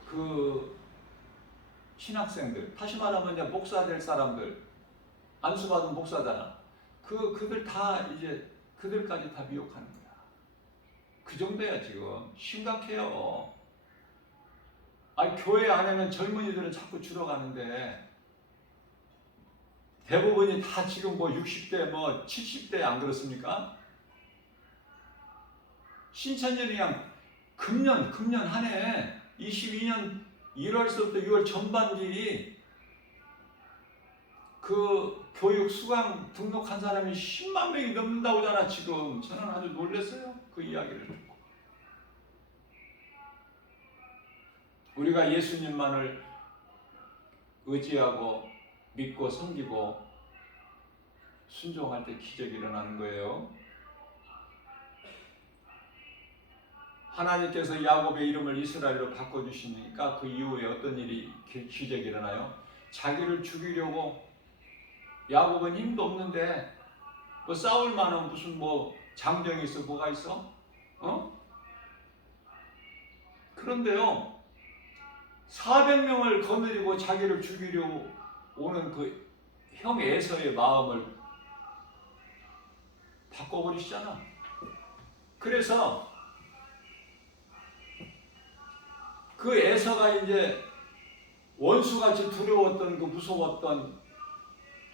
그 신학생들, 다시 말하면 이제 목사 될 사람들, 안수받은 목사잖아. 그들 다 이제 그들까지 다 미혹하는 거야. 그 정도야. 지금 심각해요. 아니, 교회 안에는 젊은이들은 자꾸 줄어가는데 대부분이 다 지금 뭐 60대 뭐 70대 안 그렇습니까? 신천년이 그냥 금년 한 해 22년 1월서부터 6월 전반기 그 교육 수강 등록한 사람이 10만 명이 넘는다고 하잖아. 지금 저는 아주 놀랐어요. 그 이야기를 듣고. 우리가 예수님만을 의지하고 믿고 섬기고 순종할 때 기적이 일어나는 거예요. 하나님께서 야곱의 이름을 이스라엘로 바꿔주시니까 그 이후에 어떤 일이 기적이 일어나요? 자기를 죽이려고, 야곱은 힘도 없는데 뭐 싸울 만한 무슨 뭐 장정이 있어? 뭐가 있어? 그런데요, 400명을 거느리고 자기를 죽이려고 오는 그 형 에서의 마음을 바꿔버리시잖아. 그래서 그 에서가 이제 원수같이 두려웠던, 그 무서웠던,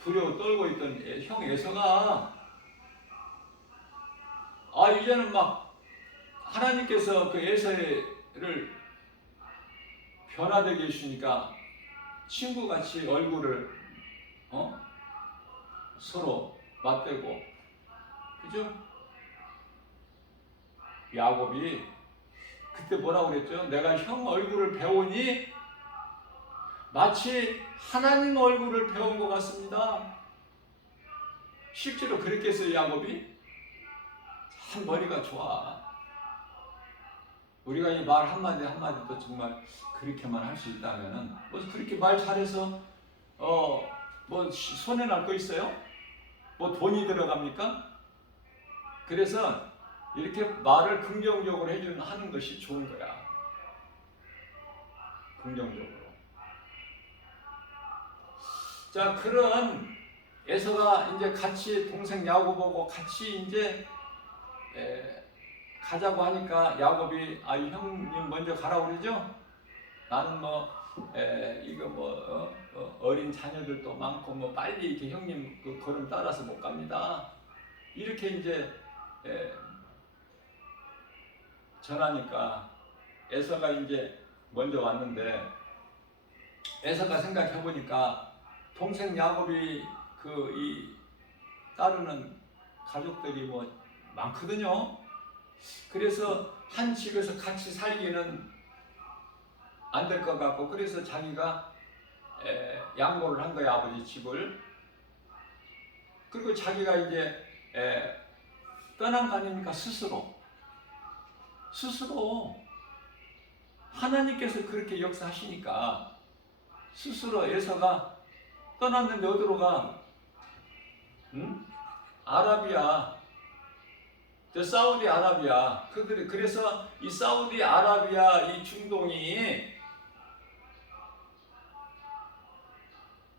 두려워 떨고 있던 형 에서가 이제는 막 하나님께서 그 에서를 변화되게 해주시니까 친구같이 얼굴을 서로 맞대고, 그죠? 야곱이 그때 뭐라고 그랬죠? 내가 형 얼굴을 배우니 마치 하나님 얼굴을 배운 것 같습니다. 실제로 그렇게 했어요. 야곱이 참 머리가 좋아. 우리가 이 말 한마디 한마디도 정말 그렇게만 할 수 있다면은, 뭐 그렇게 말 잘해서 뭐 손해 날 거 있어요? 뭐 돈이 들어갑니까? 그래서 이렇게 말을 긍정적으로 하는 것이 좋은 거야. 긍정적으로. 자, 그런 에서가 이제 같이 동생 야곱하고 같이 이제 가자고 하니까 야곱이 형님 먼저 가라고 그러죠? 나는 이거 어린 자녀들도 많고 뭐 빨리 이렇게 형님 그 걸음 따라서 못 갑니다. 이렇게 이제 전하니까 에서가 이제 먼저 왔는데, 에서가 생각해 보니까 동생 야곱이 이 따르는 가족들이 뭐 많거든요. 그래서 한 집에서 같이 살기는 안 될 것 같고, 그래서 자기가 양보를 한 거야, 아버지 집을. 그리고 자기가 이제 떠난 거 아닙니까? 스스로 하나님께서 그렇게 역사하시니까 스스로 에서가 떠났는데 어디로 가? 아라비아, 사우디 아라비아. 그래서 이 사우디 아라비아, 이 중동이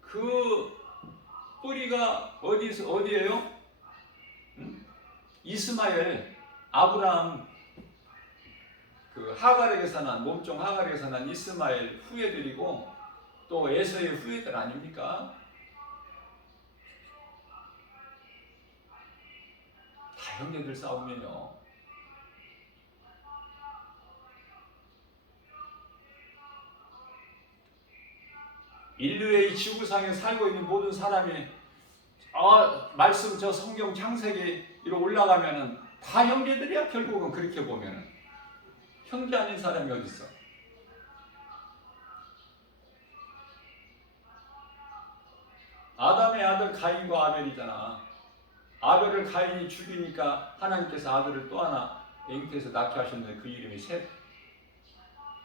그 뿌리가 어디예요? 이스마엘, 아브라함, 그 하갈에게서 난, 몸종 하갈에게서 난 이스마엘 후예들이고, 또 에서의 후예들 아닙니까? 다 형제들 싸움이에요. 인류의 이 지구상에 살고 있는 모든 사람이 말씀 저 성경 창세기 이로 올라가면은 다 형제들이야. 결국은 그렇게 보면은 형제 아닌 사람이 어디 있어? 아담의 아들 가인과 아벨이잖아. 아벨을 가인이 죽이니까 하나님께서 아들을 또 하나 잉태해서 낳게 하셨는데 그 이름이 셋.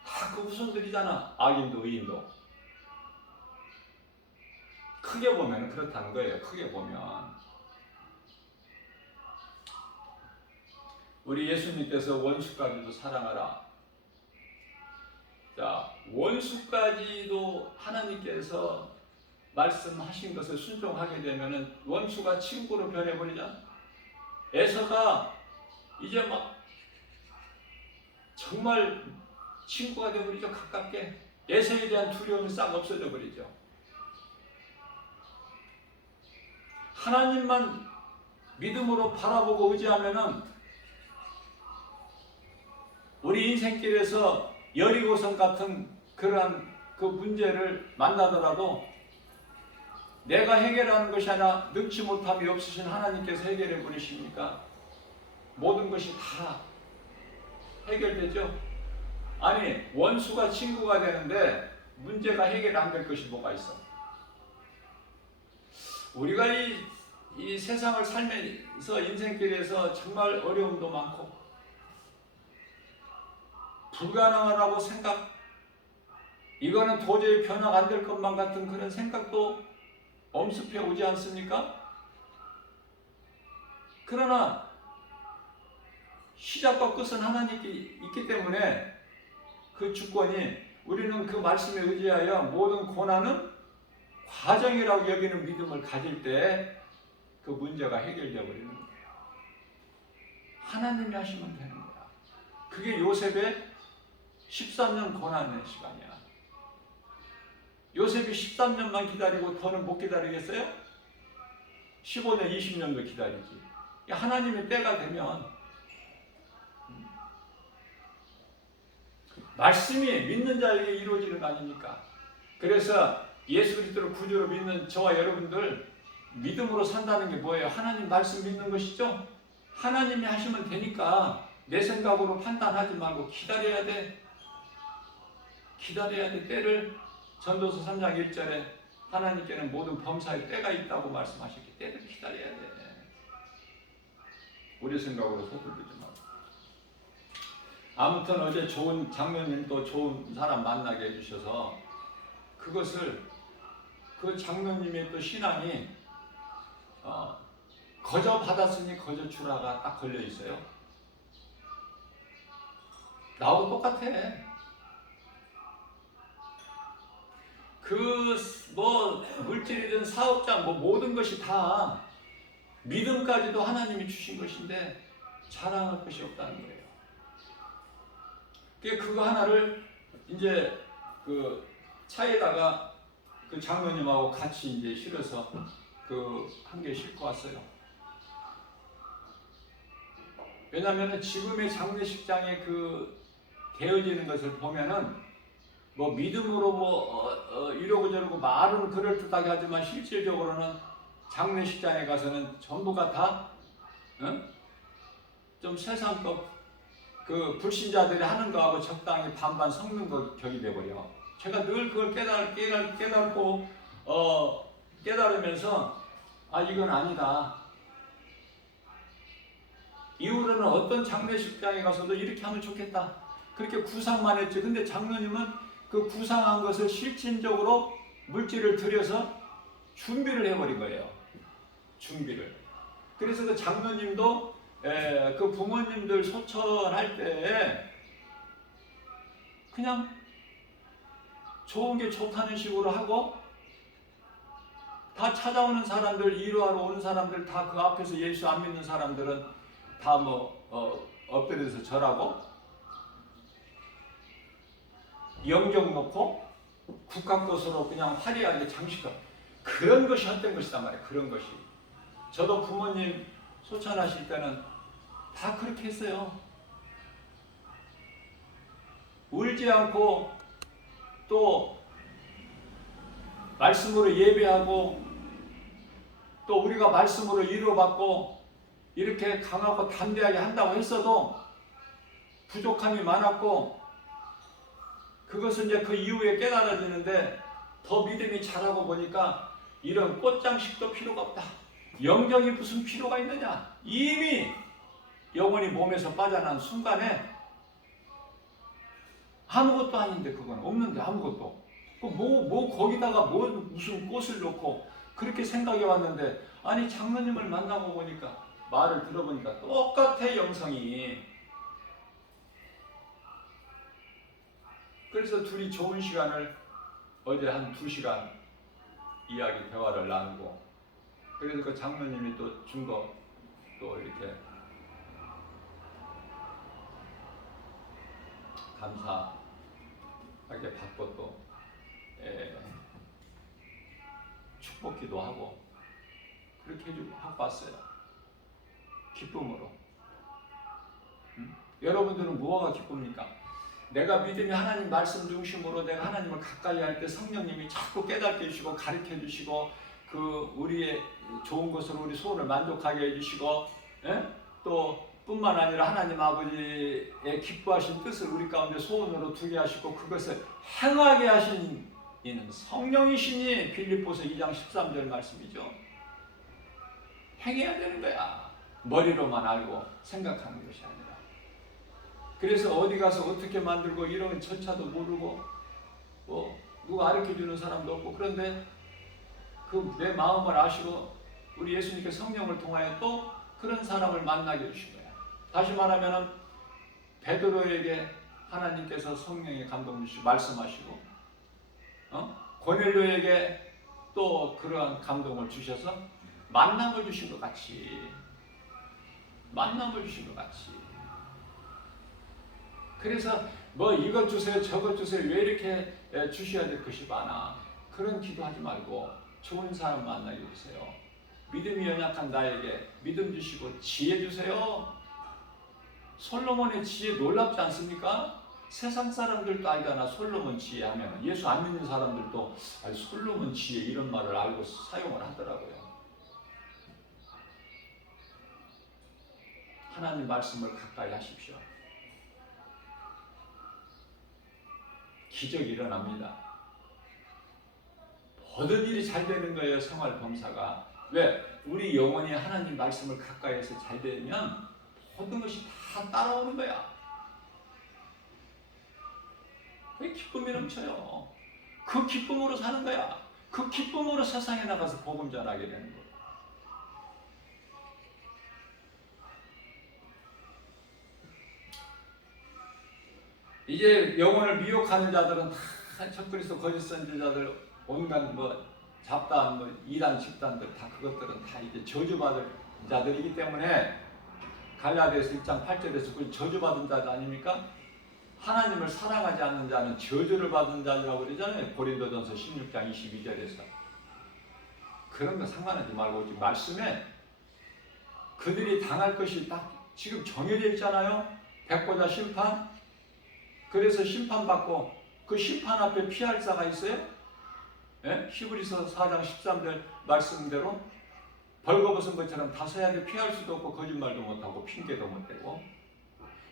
다 그 후손들이잖아. 악인도 의인도. 크게 보면 그렇다는 거예요. 크게 보면. 우리 예수님께서 원수까지도 사랑하라. 자, 원수까지도 하나님께서 말씀하신 것을 순종하게 되면은 원수가 친구로 변해버리잖아. 에서가 이제 막 정말 친구가 되어버리죠. 가깝게. 에서에 대한 두려움이 싹 없어져 버리죠. 하나님만 믿음으로 바라보고 의지하면은 우리 인생길에서 여리고성 같은 그러한 그 문제를 만나더라도 내가 해결하는 것이 아니라 능치 못함이 없으신 하나님께서 해결해 버리시니까 모든 것이 다 해결되죠. 아니, 원수가 친구가 되는데 문제가 해결 안 될 것이 뭐가 있어? 우리가 이 세상을 살면서 인생길에서 정말 어려움도 많고 불가능하다고 생각, 이거는 도저히 변화가 안 될 것만 같은 그런 생각도 엄습해 오지 않습니까? 그러나 시작과 끝은 하나님께 있기 때문에 그 주권이, 우리는 그 말씀에 의지하여 모든 고난은 과정이라고 여기는 믿음을 가질 때 그 문제가 해결되어 버리는 거예요. 하나님이 하시면 되는 거야. 그게 요셉의 13년 고난의 시간이야. 요셉이 13년만 기다리고 더는 못 기다리겠어요? 15년, 20년도 기다리지. 하나님의 때가 되면 말씀이 믿는 자에게 이루어지는 거 아닙니까? 그래서 예수 그리스도를 구주로 믿는 저와 여러분들 믿음으로 산다는 게 뭐예요? 하나님 말씀 믿는 것이죠? 하나님이 하시면 되니까 내 생각으로 판단하지 말고 기다려야 돼. 기다려야 돼. 때를, 전도서 3장 1절에 하나님께는 모든 범사에 때가 있다고 말씀하셨기 때를 기다려야 돼. 우리 생각으로 서두르지 말고. 아무튼 어제 좋은 장로님, 또 좋은 사람 만나게 해주셔서 그것을, 그 장로님의 또 신앙이 거저 받았으니 거저 주라가 딱 걸려 있어요. 나하고 똑같아. 그 뭐 물질이든 사업장 뭐 모든 것이 다 믿음까지도 하나님이 주신 것인데 자랑할 것이 없다는 거예요. 그거 하나를 이제 그 차에다가 그 장로님하고 같이 이제 실어서 그 한 개 싣고 왔어요. 왜냐하면 지금의 장례식장에 그 되어지는 것을 보면은 뭐 믿음으로 뭐 이러고 저러고 말은 그럴듯하게 하지만 실질적으로는 장례식장에 가서는 전부가 다 좀 세상급 그 불신자들이 하는 거하고 적당히 반반 섞는 격이 돼버려. 제가 늘 그걸 깨닫고 깨달으면서 이건 아니다. 이후로는 어떤 장례식장에 가서도 이렇게 하면 좋겠다. 그렇게 구상만 했지. 근데 장로님은 그 구상한 것을 실질적으로 물질을 들여서 준비를 해버린 거예요. 준비를. 그래서 그 장로님도 그 부모님들 소천할 때 그냥 좋은 게 좋다는 식으로 하고, 다 찾아오는 사람들, 위로하러 오는 사람들, 다 그 앞에서 예수 안 믿는 사람들은 다 엎드려서 절하고 영정 놓고 국가것으로 그냥 화려하게 장식하고, 그런 것이 헛된 것이단 말이에요. 그런 것이. 저도 부모님 소천하실 때는 다 그렇게 했어요. 울지 않고 또 말씀으로 예배하고 또 우리가 말씀으로 위로받고 이렇게 강하고 담대하게 한다고 했어도 부족함이 많았고, 그것은 이제 그 이후에 깨달아지는데 더 믿음이 자라고 보니까 이런 꽃장식도 필요가 없다. 영적이 무슨 필요가 있느냐? 이미 영혼이 몸에서 빠져난 순간에 아무것도 아닌데, 그건 없는데 아무것도. 거기다가 무슨 꽃을 놓고 그렇게 생각해 왔는데, 아니 장로님을 만나고 보니까, 말을 들어보니까 똑같아, 영성이. 그래서 둘이 좋은 시간을 어제 한 2시간 대화를 나누고, 그래서 그 장로님이 또 준 거 또 이렇게 감사하게 받고 또 축복기도 하고 그렇게 하고 왔어요. 기쁨으로. 여러분들은 무엇가 기쁩니까? 내가 믿음이 하나님 말씀 중심으로 내가 하나님을 가까이 할 때 성령님이 자꾸 깨닫게 해주시고 가르쳐 주시고, 그 우리의 좋은 것으로 우리 소원을 만족하게 해주시고, 또 뿐만 아니라 하나님 아버지의 기뻐하신 뜻을 우리 가운데 소원으로 두게 하시고 그것을 행하게 하신 이는 성령이시니, 빌립보서 2장 13절 말씀이죠. 행해야 되는 거야. 머리로만 알고 생각하는 것이 아니라. 그래서 어디 가서 어떻게 만들고 이런 절차도 모르고 누가 가르쳐주는 사람도 없고, 그런데 그 내 마음을 아시고 우리 예수님께 성령을 통하여 또 그런 사람을 만나게 해주신 거야. 다시 말하면 베드로에게 하나님께서 성령의 감동을 주시고 말씀하시고, 고넬료에게 또 그러한 감동을 주셔서 만남을 주신 것 같이, 그래서 뭐 이것 주세요 저것 주세요 왜 이렇게 주셔야 될 것이 많아, 그런 기도하지 말고 좋은 사람 만나게 해주세요. 믿음이 연약한 나에게 믿음 주시고 지혜 주세요. 솔로몬의 지혜 놀랍지 않습니까? 세상 사람들도 알잖아. 솔로몬 지혜 하면 예수 안 믿는 사람들도 솔로몬 지혜 이런 말을 알고 사용을 하더라고요. 하나님 말씀을 가까이 하십시오. 기적이 일어납니다. 모든 일이 잘 되는 거예요. 생활 범사가. 왜? 우리 영혼이 하나님 말씀을 가까이에서 잘 되면 모든 것이 다 따라오는 거야. 그 기쁨이 넘쳐요. 그 기쁨으로 사는 거야. 그 기쁨으로 세상에 나가서 복음 전하게 되는 거야. 이제 영혼을 미혹하는 자들은 다 적그리스도 거짓 선지자들 온갖 잡다한 이단 집단들 다 그것들은 다 이제 저주받을 자들이기 때문에 갈라디아서 1장 8절에서 그 저주받은 자들 아닙니까? 하나님을 사랑하지 않는 자는 저주를 받은 자라고 그러잖아요. 고린도전서 16장 22절에서. 그런 거 상관하지 말고 지금 말씀에 그들이 당할 것이 딱 지금 정해져 있잖아요. 백보자 심판. 그래서 심판받고 그 심판 앞에 피할 자가 있어요? 히브리서 4장 13절 말씀대로 벌거벗은 것처럼 다소야게 피할 수도 없고 거짓말도 못하고 핑계도 못대고,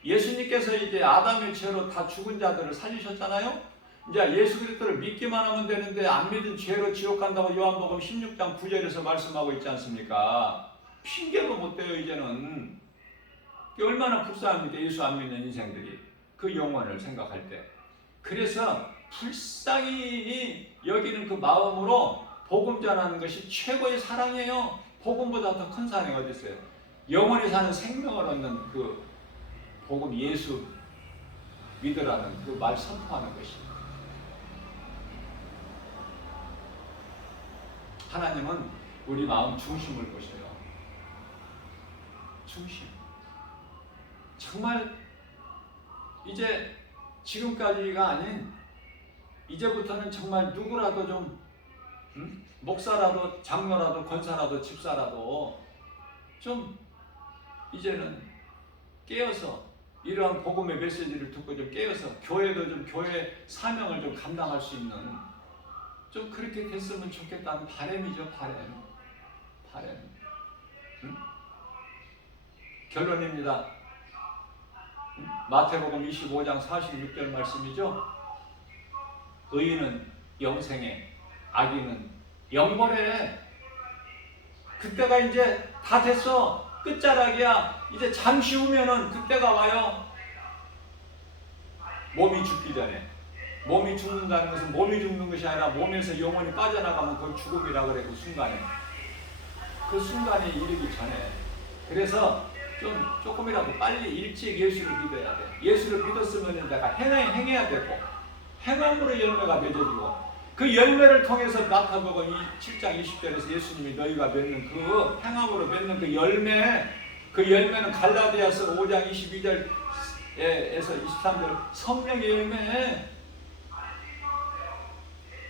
예수님께서 이제 아담의 죄로 다 죽은 자들을 살리셨잖아요. 이제 예수 그리스도를 믿기만 하면 되는데 안 믿은 죄로 지옥 간다고 요한복음 16장 9절에서 말씀하고 있지 않습니까? 핑계도 못대요. 이제는 얼마나 불쌍합니까? 예수 안 믿는 인생들이 그 영혼을 생각할 때. 그래서 불쌍히 여기는 그 마음으로 복음 전하는 것이 최고의 사랑이에요. 복음보다 더 큰 사랑이 어디 있어요? 영원히 사는 생명을 얻는 그 복음, 예수 믿으라는 그 말 선포하는 것이. 하나님은 우리 마음 중심을 보셔요. 중심. 정말 이제 지금까지가 아닌 이제부터는 정말 누구라도 좀 목사라도 장로라도 권사라도 집사라도 좀 이제는 깨어서 이러한 복음의 메시지를 듣고 좀 깨어서 교회도 좀 교회 사명을 좀 감당할 수 있는 좀 그렇게 됐으면 좋겠다는 바람이죠. 바람. 결론입니다. 마태복음 25장 46절 말씀이죠. 의인은 영생에, 악인은 영벌해. 그때가 이제 다 됐어. 끝자락이야. 이제 잠시 후면은 그때가 와요. 몸이 죽기 전에. 몸이 죽는다는 것은 몸이 죽는 것이 아니라 몸에서 영혼이 빠져나가면 그걸 죽음이라 그래. 그 순간에. 그 순간에 이르기 전에. 그래서 조금이라도 빨리 일찍 예수를 믿어야 돼. 예수를 믿었으면 내가 행해야 되고, 행함으로 열매가 맺어지고, 그 열매를 통해서 마태복음 7장 20절에서 예수님이 너희가 맺는 그 행함으로 맺는 그 열매는 갈라디아서 5장 22절에서 23절 성령의 열매,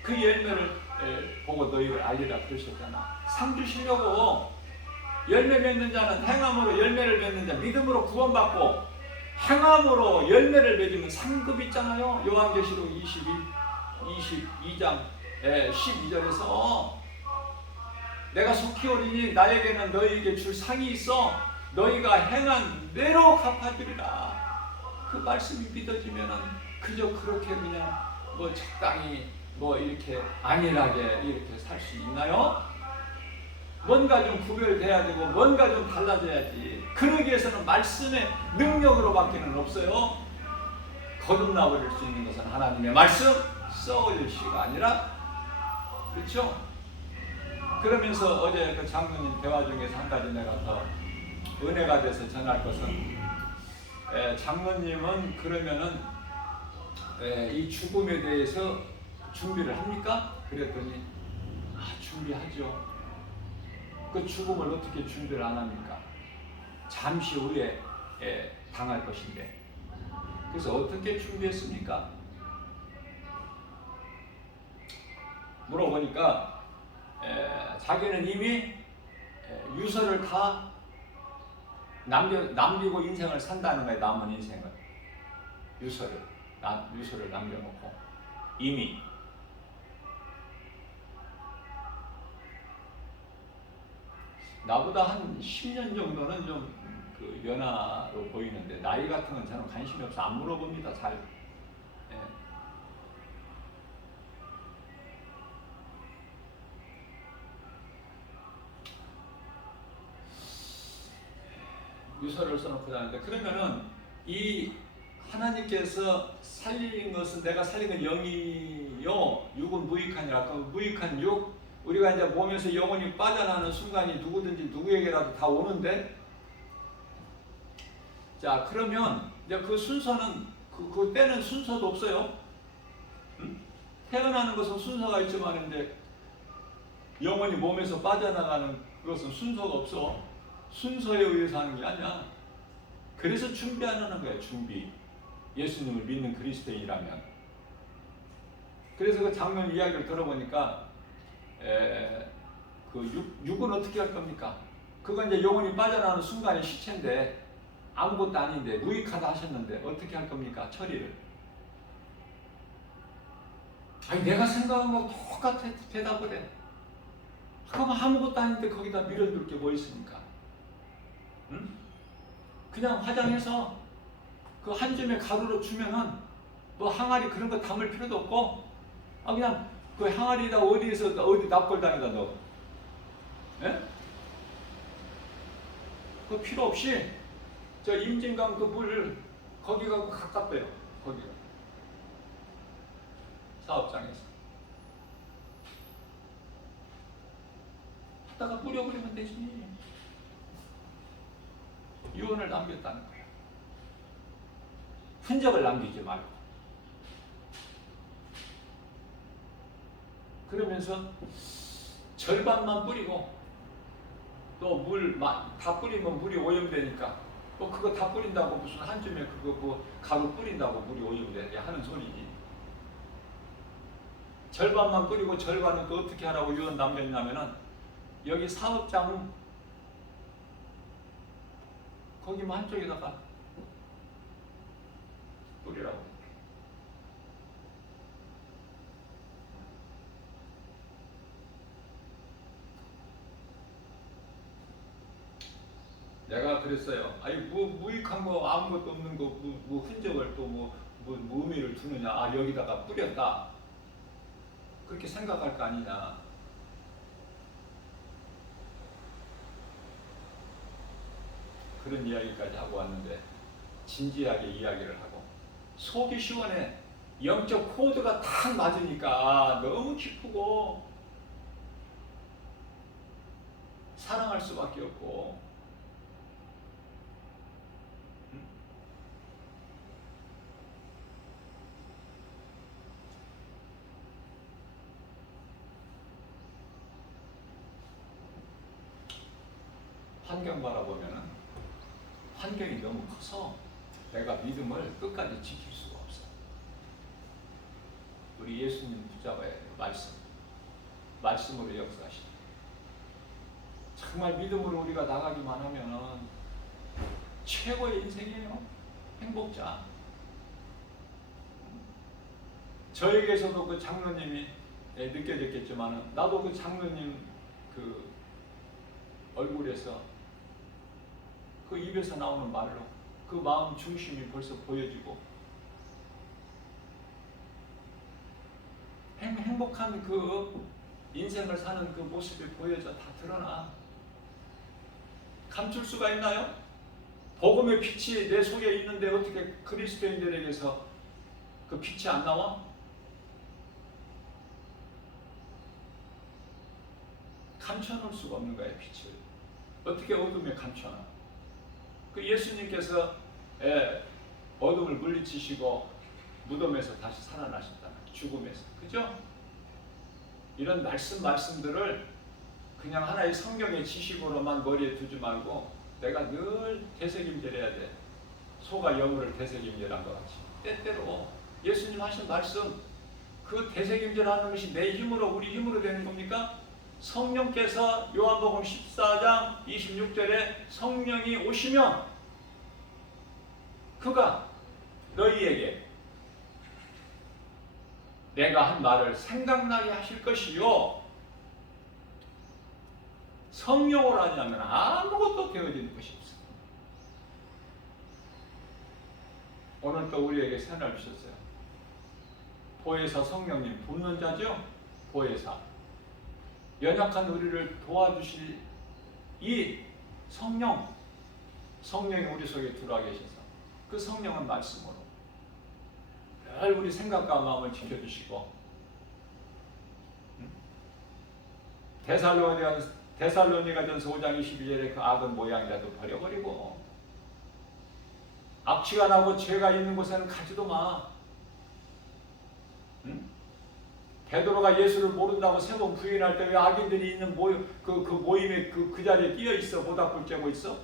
그 열매를 보고 너희를 알리라 그러셨잖아. 상 주시려고. 열매 맺는 자는 행함으로 열매를 맺는 자, 믿음으로 구원받고 행함으로 열매를 맺으면 상급 있잖아요. 요한계시록 22장 12절에서 내가 속히 오리니 나에게는 너희에게 줄 상이 있어 너희가 행한 대로 갚아주리라. 그 말씀이 믿어지면은 그저 그렇게 그냥 뭐 적당히 뭐 이렇게 안일하게 이렇게 살 수 있나요? 뭔가 좀 구별돼야 되고 뭔가 좀 달라져야지. 그러기 위해서는 말씀의 능력으로 밖에는 없어요. 거듭나버릴 수 있는 것은 하나님의 말씀 썩을 시가 아니라, 그렇죠? 그러면서 어제 그 장로님 대화 중에서 한 가지 내가 더 은혜가 돼서 전할 것은, 장로님은 그러면은 이 죽음에 대해서 준비를 합니까? 그랬더니 준비하죠. 그 죽음을 어떻게 준비를 안 합니까? 잠시 후에 당할 것인데. 그래서 어떻게 준비했습니까? 물어보니까 자기는 이미 유서를 다 남기고 인생을 산다는 거예요. 남은 인생을. 유서를 남겨놓고 이미. 나보다 한 10년 정도는 좀 그 연하로 보이는데 나이 같은 건 저는 관심이 없어. 안 물어봅니다. 잘. 유서를 써놓고 다니는데, 그러면은 이 하나님께서 살린 것은 내가 살린 건 영이요, 육은 무익하니라. 그 무익한 육, 우리가 이제 몸에서 영혼이 빠져나가는 순간이 누구든지 누구에게라도 다 오는데, 자 그러면 이제 그 순서는 그 때는 순서도 없어요. 태어나는 것은 순서가 있지만 이제 영혼이 몸에서 빠져나가는 그것은 순서가 없어. 순서에 의해서 하는 게 아니야. 그래서 준비하는 거야. 준비. 예수님을 믿는 그리스도인이라면. 그래서 그 장면 이야기를 들어보니까 그 육은 어떻게 할 겁니까? 그건 이제 영혼이 빠져나가는 순간의 시체인데 아무것도 아닌데 무익하다 하셨는데 어떻게 할 겁니까? 처리를. 아니 내가 생각한 거 똑같아 대답을 해. 그럼 아무것도 아닌데 거기다 밀어둘 게 뭐 있습니까? 응? 그냥 화장해서 그 한 줌의 가루로 주면은 뭐 항아리 그런 거 담을 필요도 없고, 그냥 그 항아리에다 어디 납골당에다 넣어. 예? 그 필요 없이 저 임진강 그 물 거기 가고 가깝대요. 거기가 사업장에서 하다가 뿌려버리면 되지. 유언을 남겼다는 거야. 흔적을 남기지 말고. 그러면서 절반만 뿌리고 또 물 다 뿌리면 물이 오염되니까 또 그거 다 뿌린다고 무슨 한 줌에 그거 뭐 가루 뿌린다고 물이 오염되게 하는 소리지. 절반만 뿌리고 절반은 또 어떻게 하라고 유언 남겼냐면은 여기 사업장 거기만 한쪽에다가 뿌리라고. 내가 그랬어요. 아니 무익한 거 아무것도 없는 거 흔적을 또 뭐 의미를 두느냐. 여기다가 뿌렸다. 그렇게 생각할 거 아니냐. 그런 이야기까지 하고 왔는데 진지하게 이야기를 하고 속이 시원해. 영적 코드가 딱 맞으니까 너무 기쁘고 사랑할 수밖에 없고. 환경 바라보면은 환경이 너무 커서 내가 믿음을 끝까지 지킬 수가 없어. 우리 예수님 붙잡아야 돼. 말씀으로 역사하시다. 정말 믿음으로 우리가 나가기만 하면은 최고의 인생이에요. 행복자. 저에게서도 그 장로님이 느껴졌겠지만은 나도 그 장로님 그 얼굴에서 그 입에서 나오는 말로 그 마음 중심이 벌써 보여지고 행복한 그 인생을 사는 그 모습이 보여져 다 드러나. 감출 수가 있나요? 복음의 빛이 내 속에 있는데 어떻게 그리스도인들에게서 그 빛이 안 나와? 감춰놓을 수가 없는 거예요. 빛을 어떻게 어둠에 감춰놔? 그 예수님께서 어둠을 물리치시고 무덤에서 다시 살아나셨다. 죽음에서. 그죠? 이런 말씀들을 그냥 하나의 성경의 지식으로만 머리에 두지 말고 내가 늘 되새김질해야 돼. 소가 여물을 되새김질한 것 같이. 때때로 예수님 하신 말씀 그 되새김질하는 것이 내 힘으로 우리 힘으로 되는 겁니까? 성령께서 요한복음 14장 26절에 성령이 오시면 그가 너희에게 내가 한 말을 생각나게 하실 것이요 성령으로 하지 않으면 아무것도 되어지는 것이 없습니다. 오늘 또 우리에게 새날 주셨어요. 보혜사 성령님 돕는 자죠. 보혜사 연약한 우리를 도와주실 이 성령이 우리 속에 들어와 계셔서 그 성령은 말씀으로 늘 우리 생각과 마음을 지켜주시고 데살로니가전서 5장 22절에 그 악은 모양이라도 버려버리고 악취가 나고 죄가 있는 곳에는 가지도 마. 베드로가 예수를 모른다고 세 번 부인할 때 왜 악인들이 있는 모임에 그 자리에 끼어 있어? 모닥불 쬐고 있어?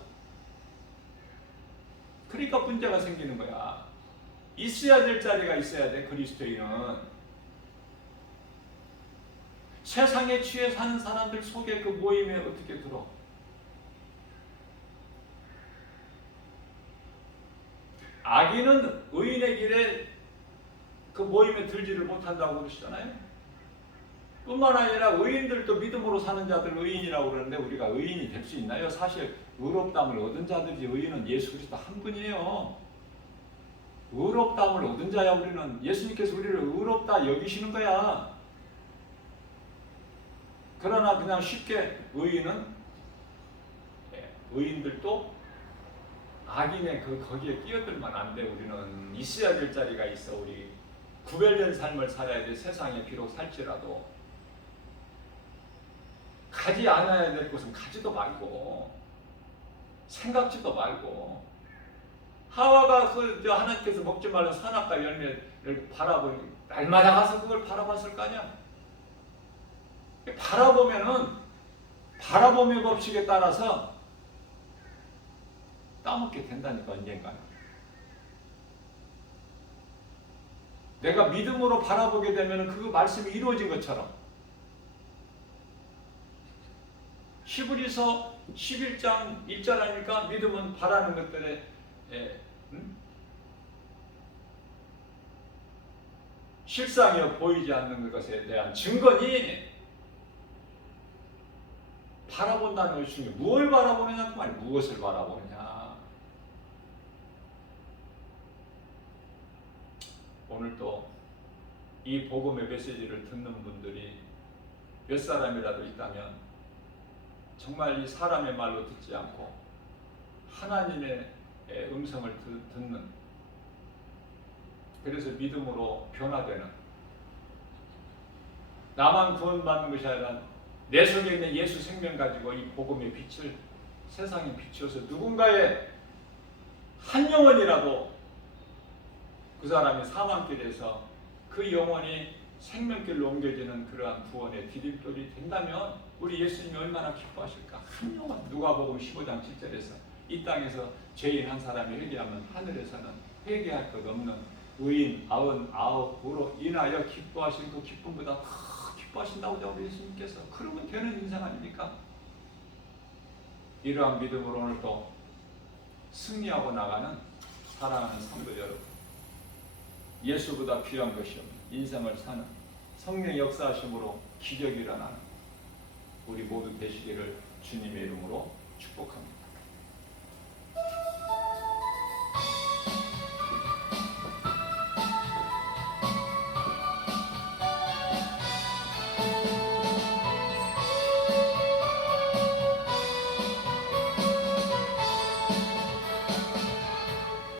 그러니까 문제가 생기는 거야. 있어야 될 자리가 있어야 돼. 그리스도인은 세상에 취해 사는 사람들 속에 그 모임에 어떻게 들어? 악인은 의인의 길에 그 모임에 들지를 못한다고 그러시잖아요. 뿐만 아니라 의인들도 믿음으로 사는 자들 의인이라고 그러는데 우리가 의인이 될 수 있나요? 사실 의롭다함을 얻은 자들이 의인은 예수 그리스도 한 분이에요. 의롭다함을 얻은 자야. 우리는 예수님께서 우리를 의롭다 여기시는 거야. 그러나 그냥 쉽게 의인들도 악인의 거기에 끼어들면 안 돼. 우리는 있어야 될 자리가 있어. 우리 구별된 삶을 살아야 돼. 세상에 비록 살지라도 가지 않아야 될 곳은 가지도 말고 생각지도 말고. 하와가 하나님께서 먹지 말라는 선악과 열매를 바라보니 날마다 가서 그걸 바라봤을 거 아니야. 바라보면은 바라봄의 법칙에 따라서 따먹게 된다니까. 언젠가는 내가 믿음으로 바라보게 되면 그 말씀이 이루어진 것처럼 히브리서 11장 1절 아닙니까? 믿음은 바라는 것들에 실상이여 보이지 않는 것에 대한 증거니 바라본다는 것이 중요해요. 무엇을 바라보느냐 그 말이 무엇을 바라보느냐. 오늘 또 이 복음의 메시지를 듣는 분들이 몇 사람이라도 있다면 정말 이 사람의 말로 듣지 않고 하나님의 음성을 듣는, 그래서 믿음으로 변화되는, 나만 구원받는 것이 아니라 내 속에 있는 예수 생명 가지고 이 복음의 빛을 세상에 비추어서 누군가의 한 영혼이라도 그 사람이 사망길에서 그 영혼이 생명길로 옮겨지는 그러한 구원의 디딤돌이 된다면 우리 예수님이 얼마나 기뻐하실까. 한 영혼, 누가복음 15장 7절에서 이 땅에서 죄인 한 사람이 회개하면 하늘에서는 회개할 것 없는 의인 99으로 인하여 기뻐하신 그 기쁨보다 더 기뻐하신다고 우리 예수님께서. 그러면 되는 인생 아닙니까? 이러한 믿음으로 오늘도 승리하고 나가는 사랑하는 성도 여러분, 예수보다 필요한 것이 없는 인생을 사는 성령의 역사하심으로 기적이 일어나는 우리 모두 되시기를 주님의 이름으로 축복합니다.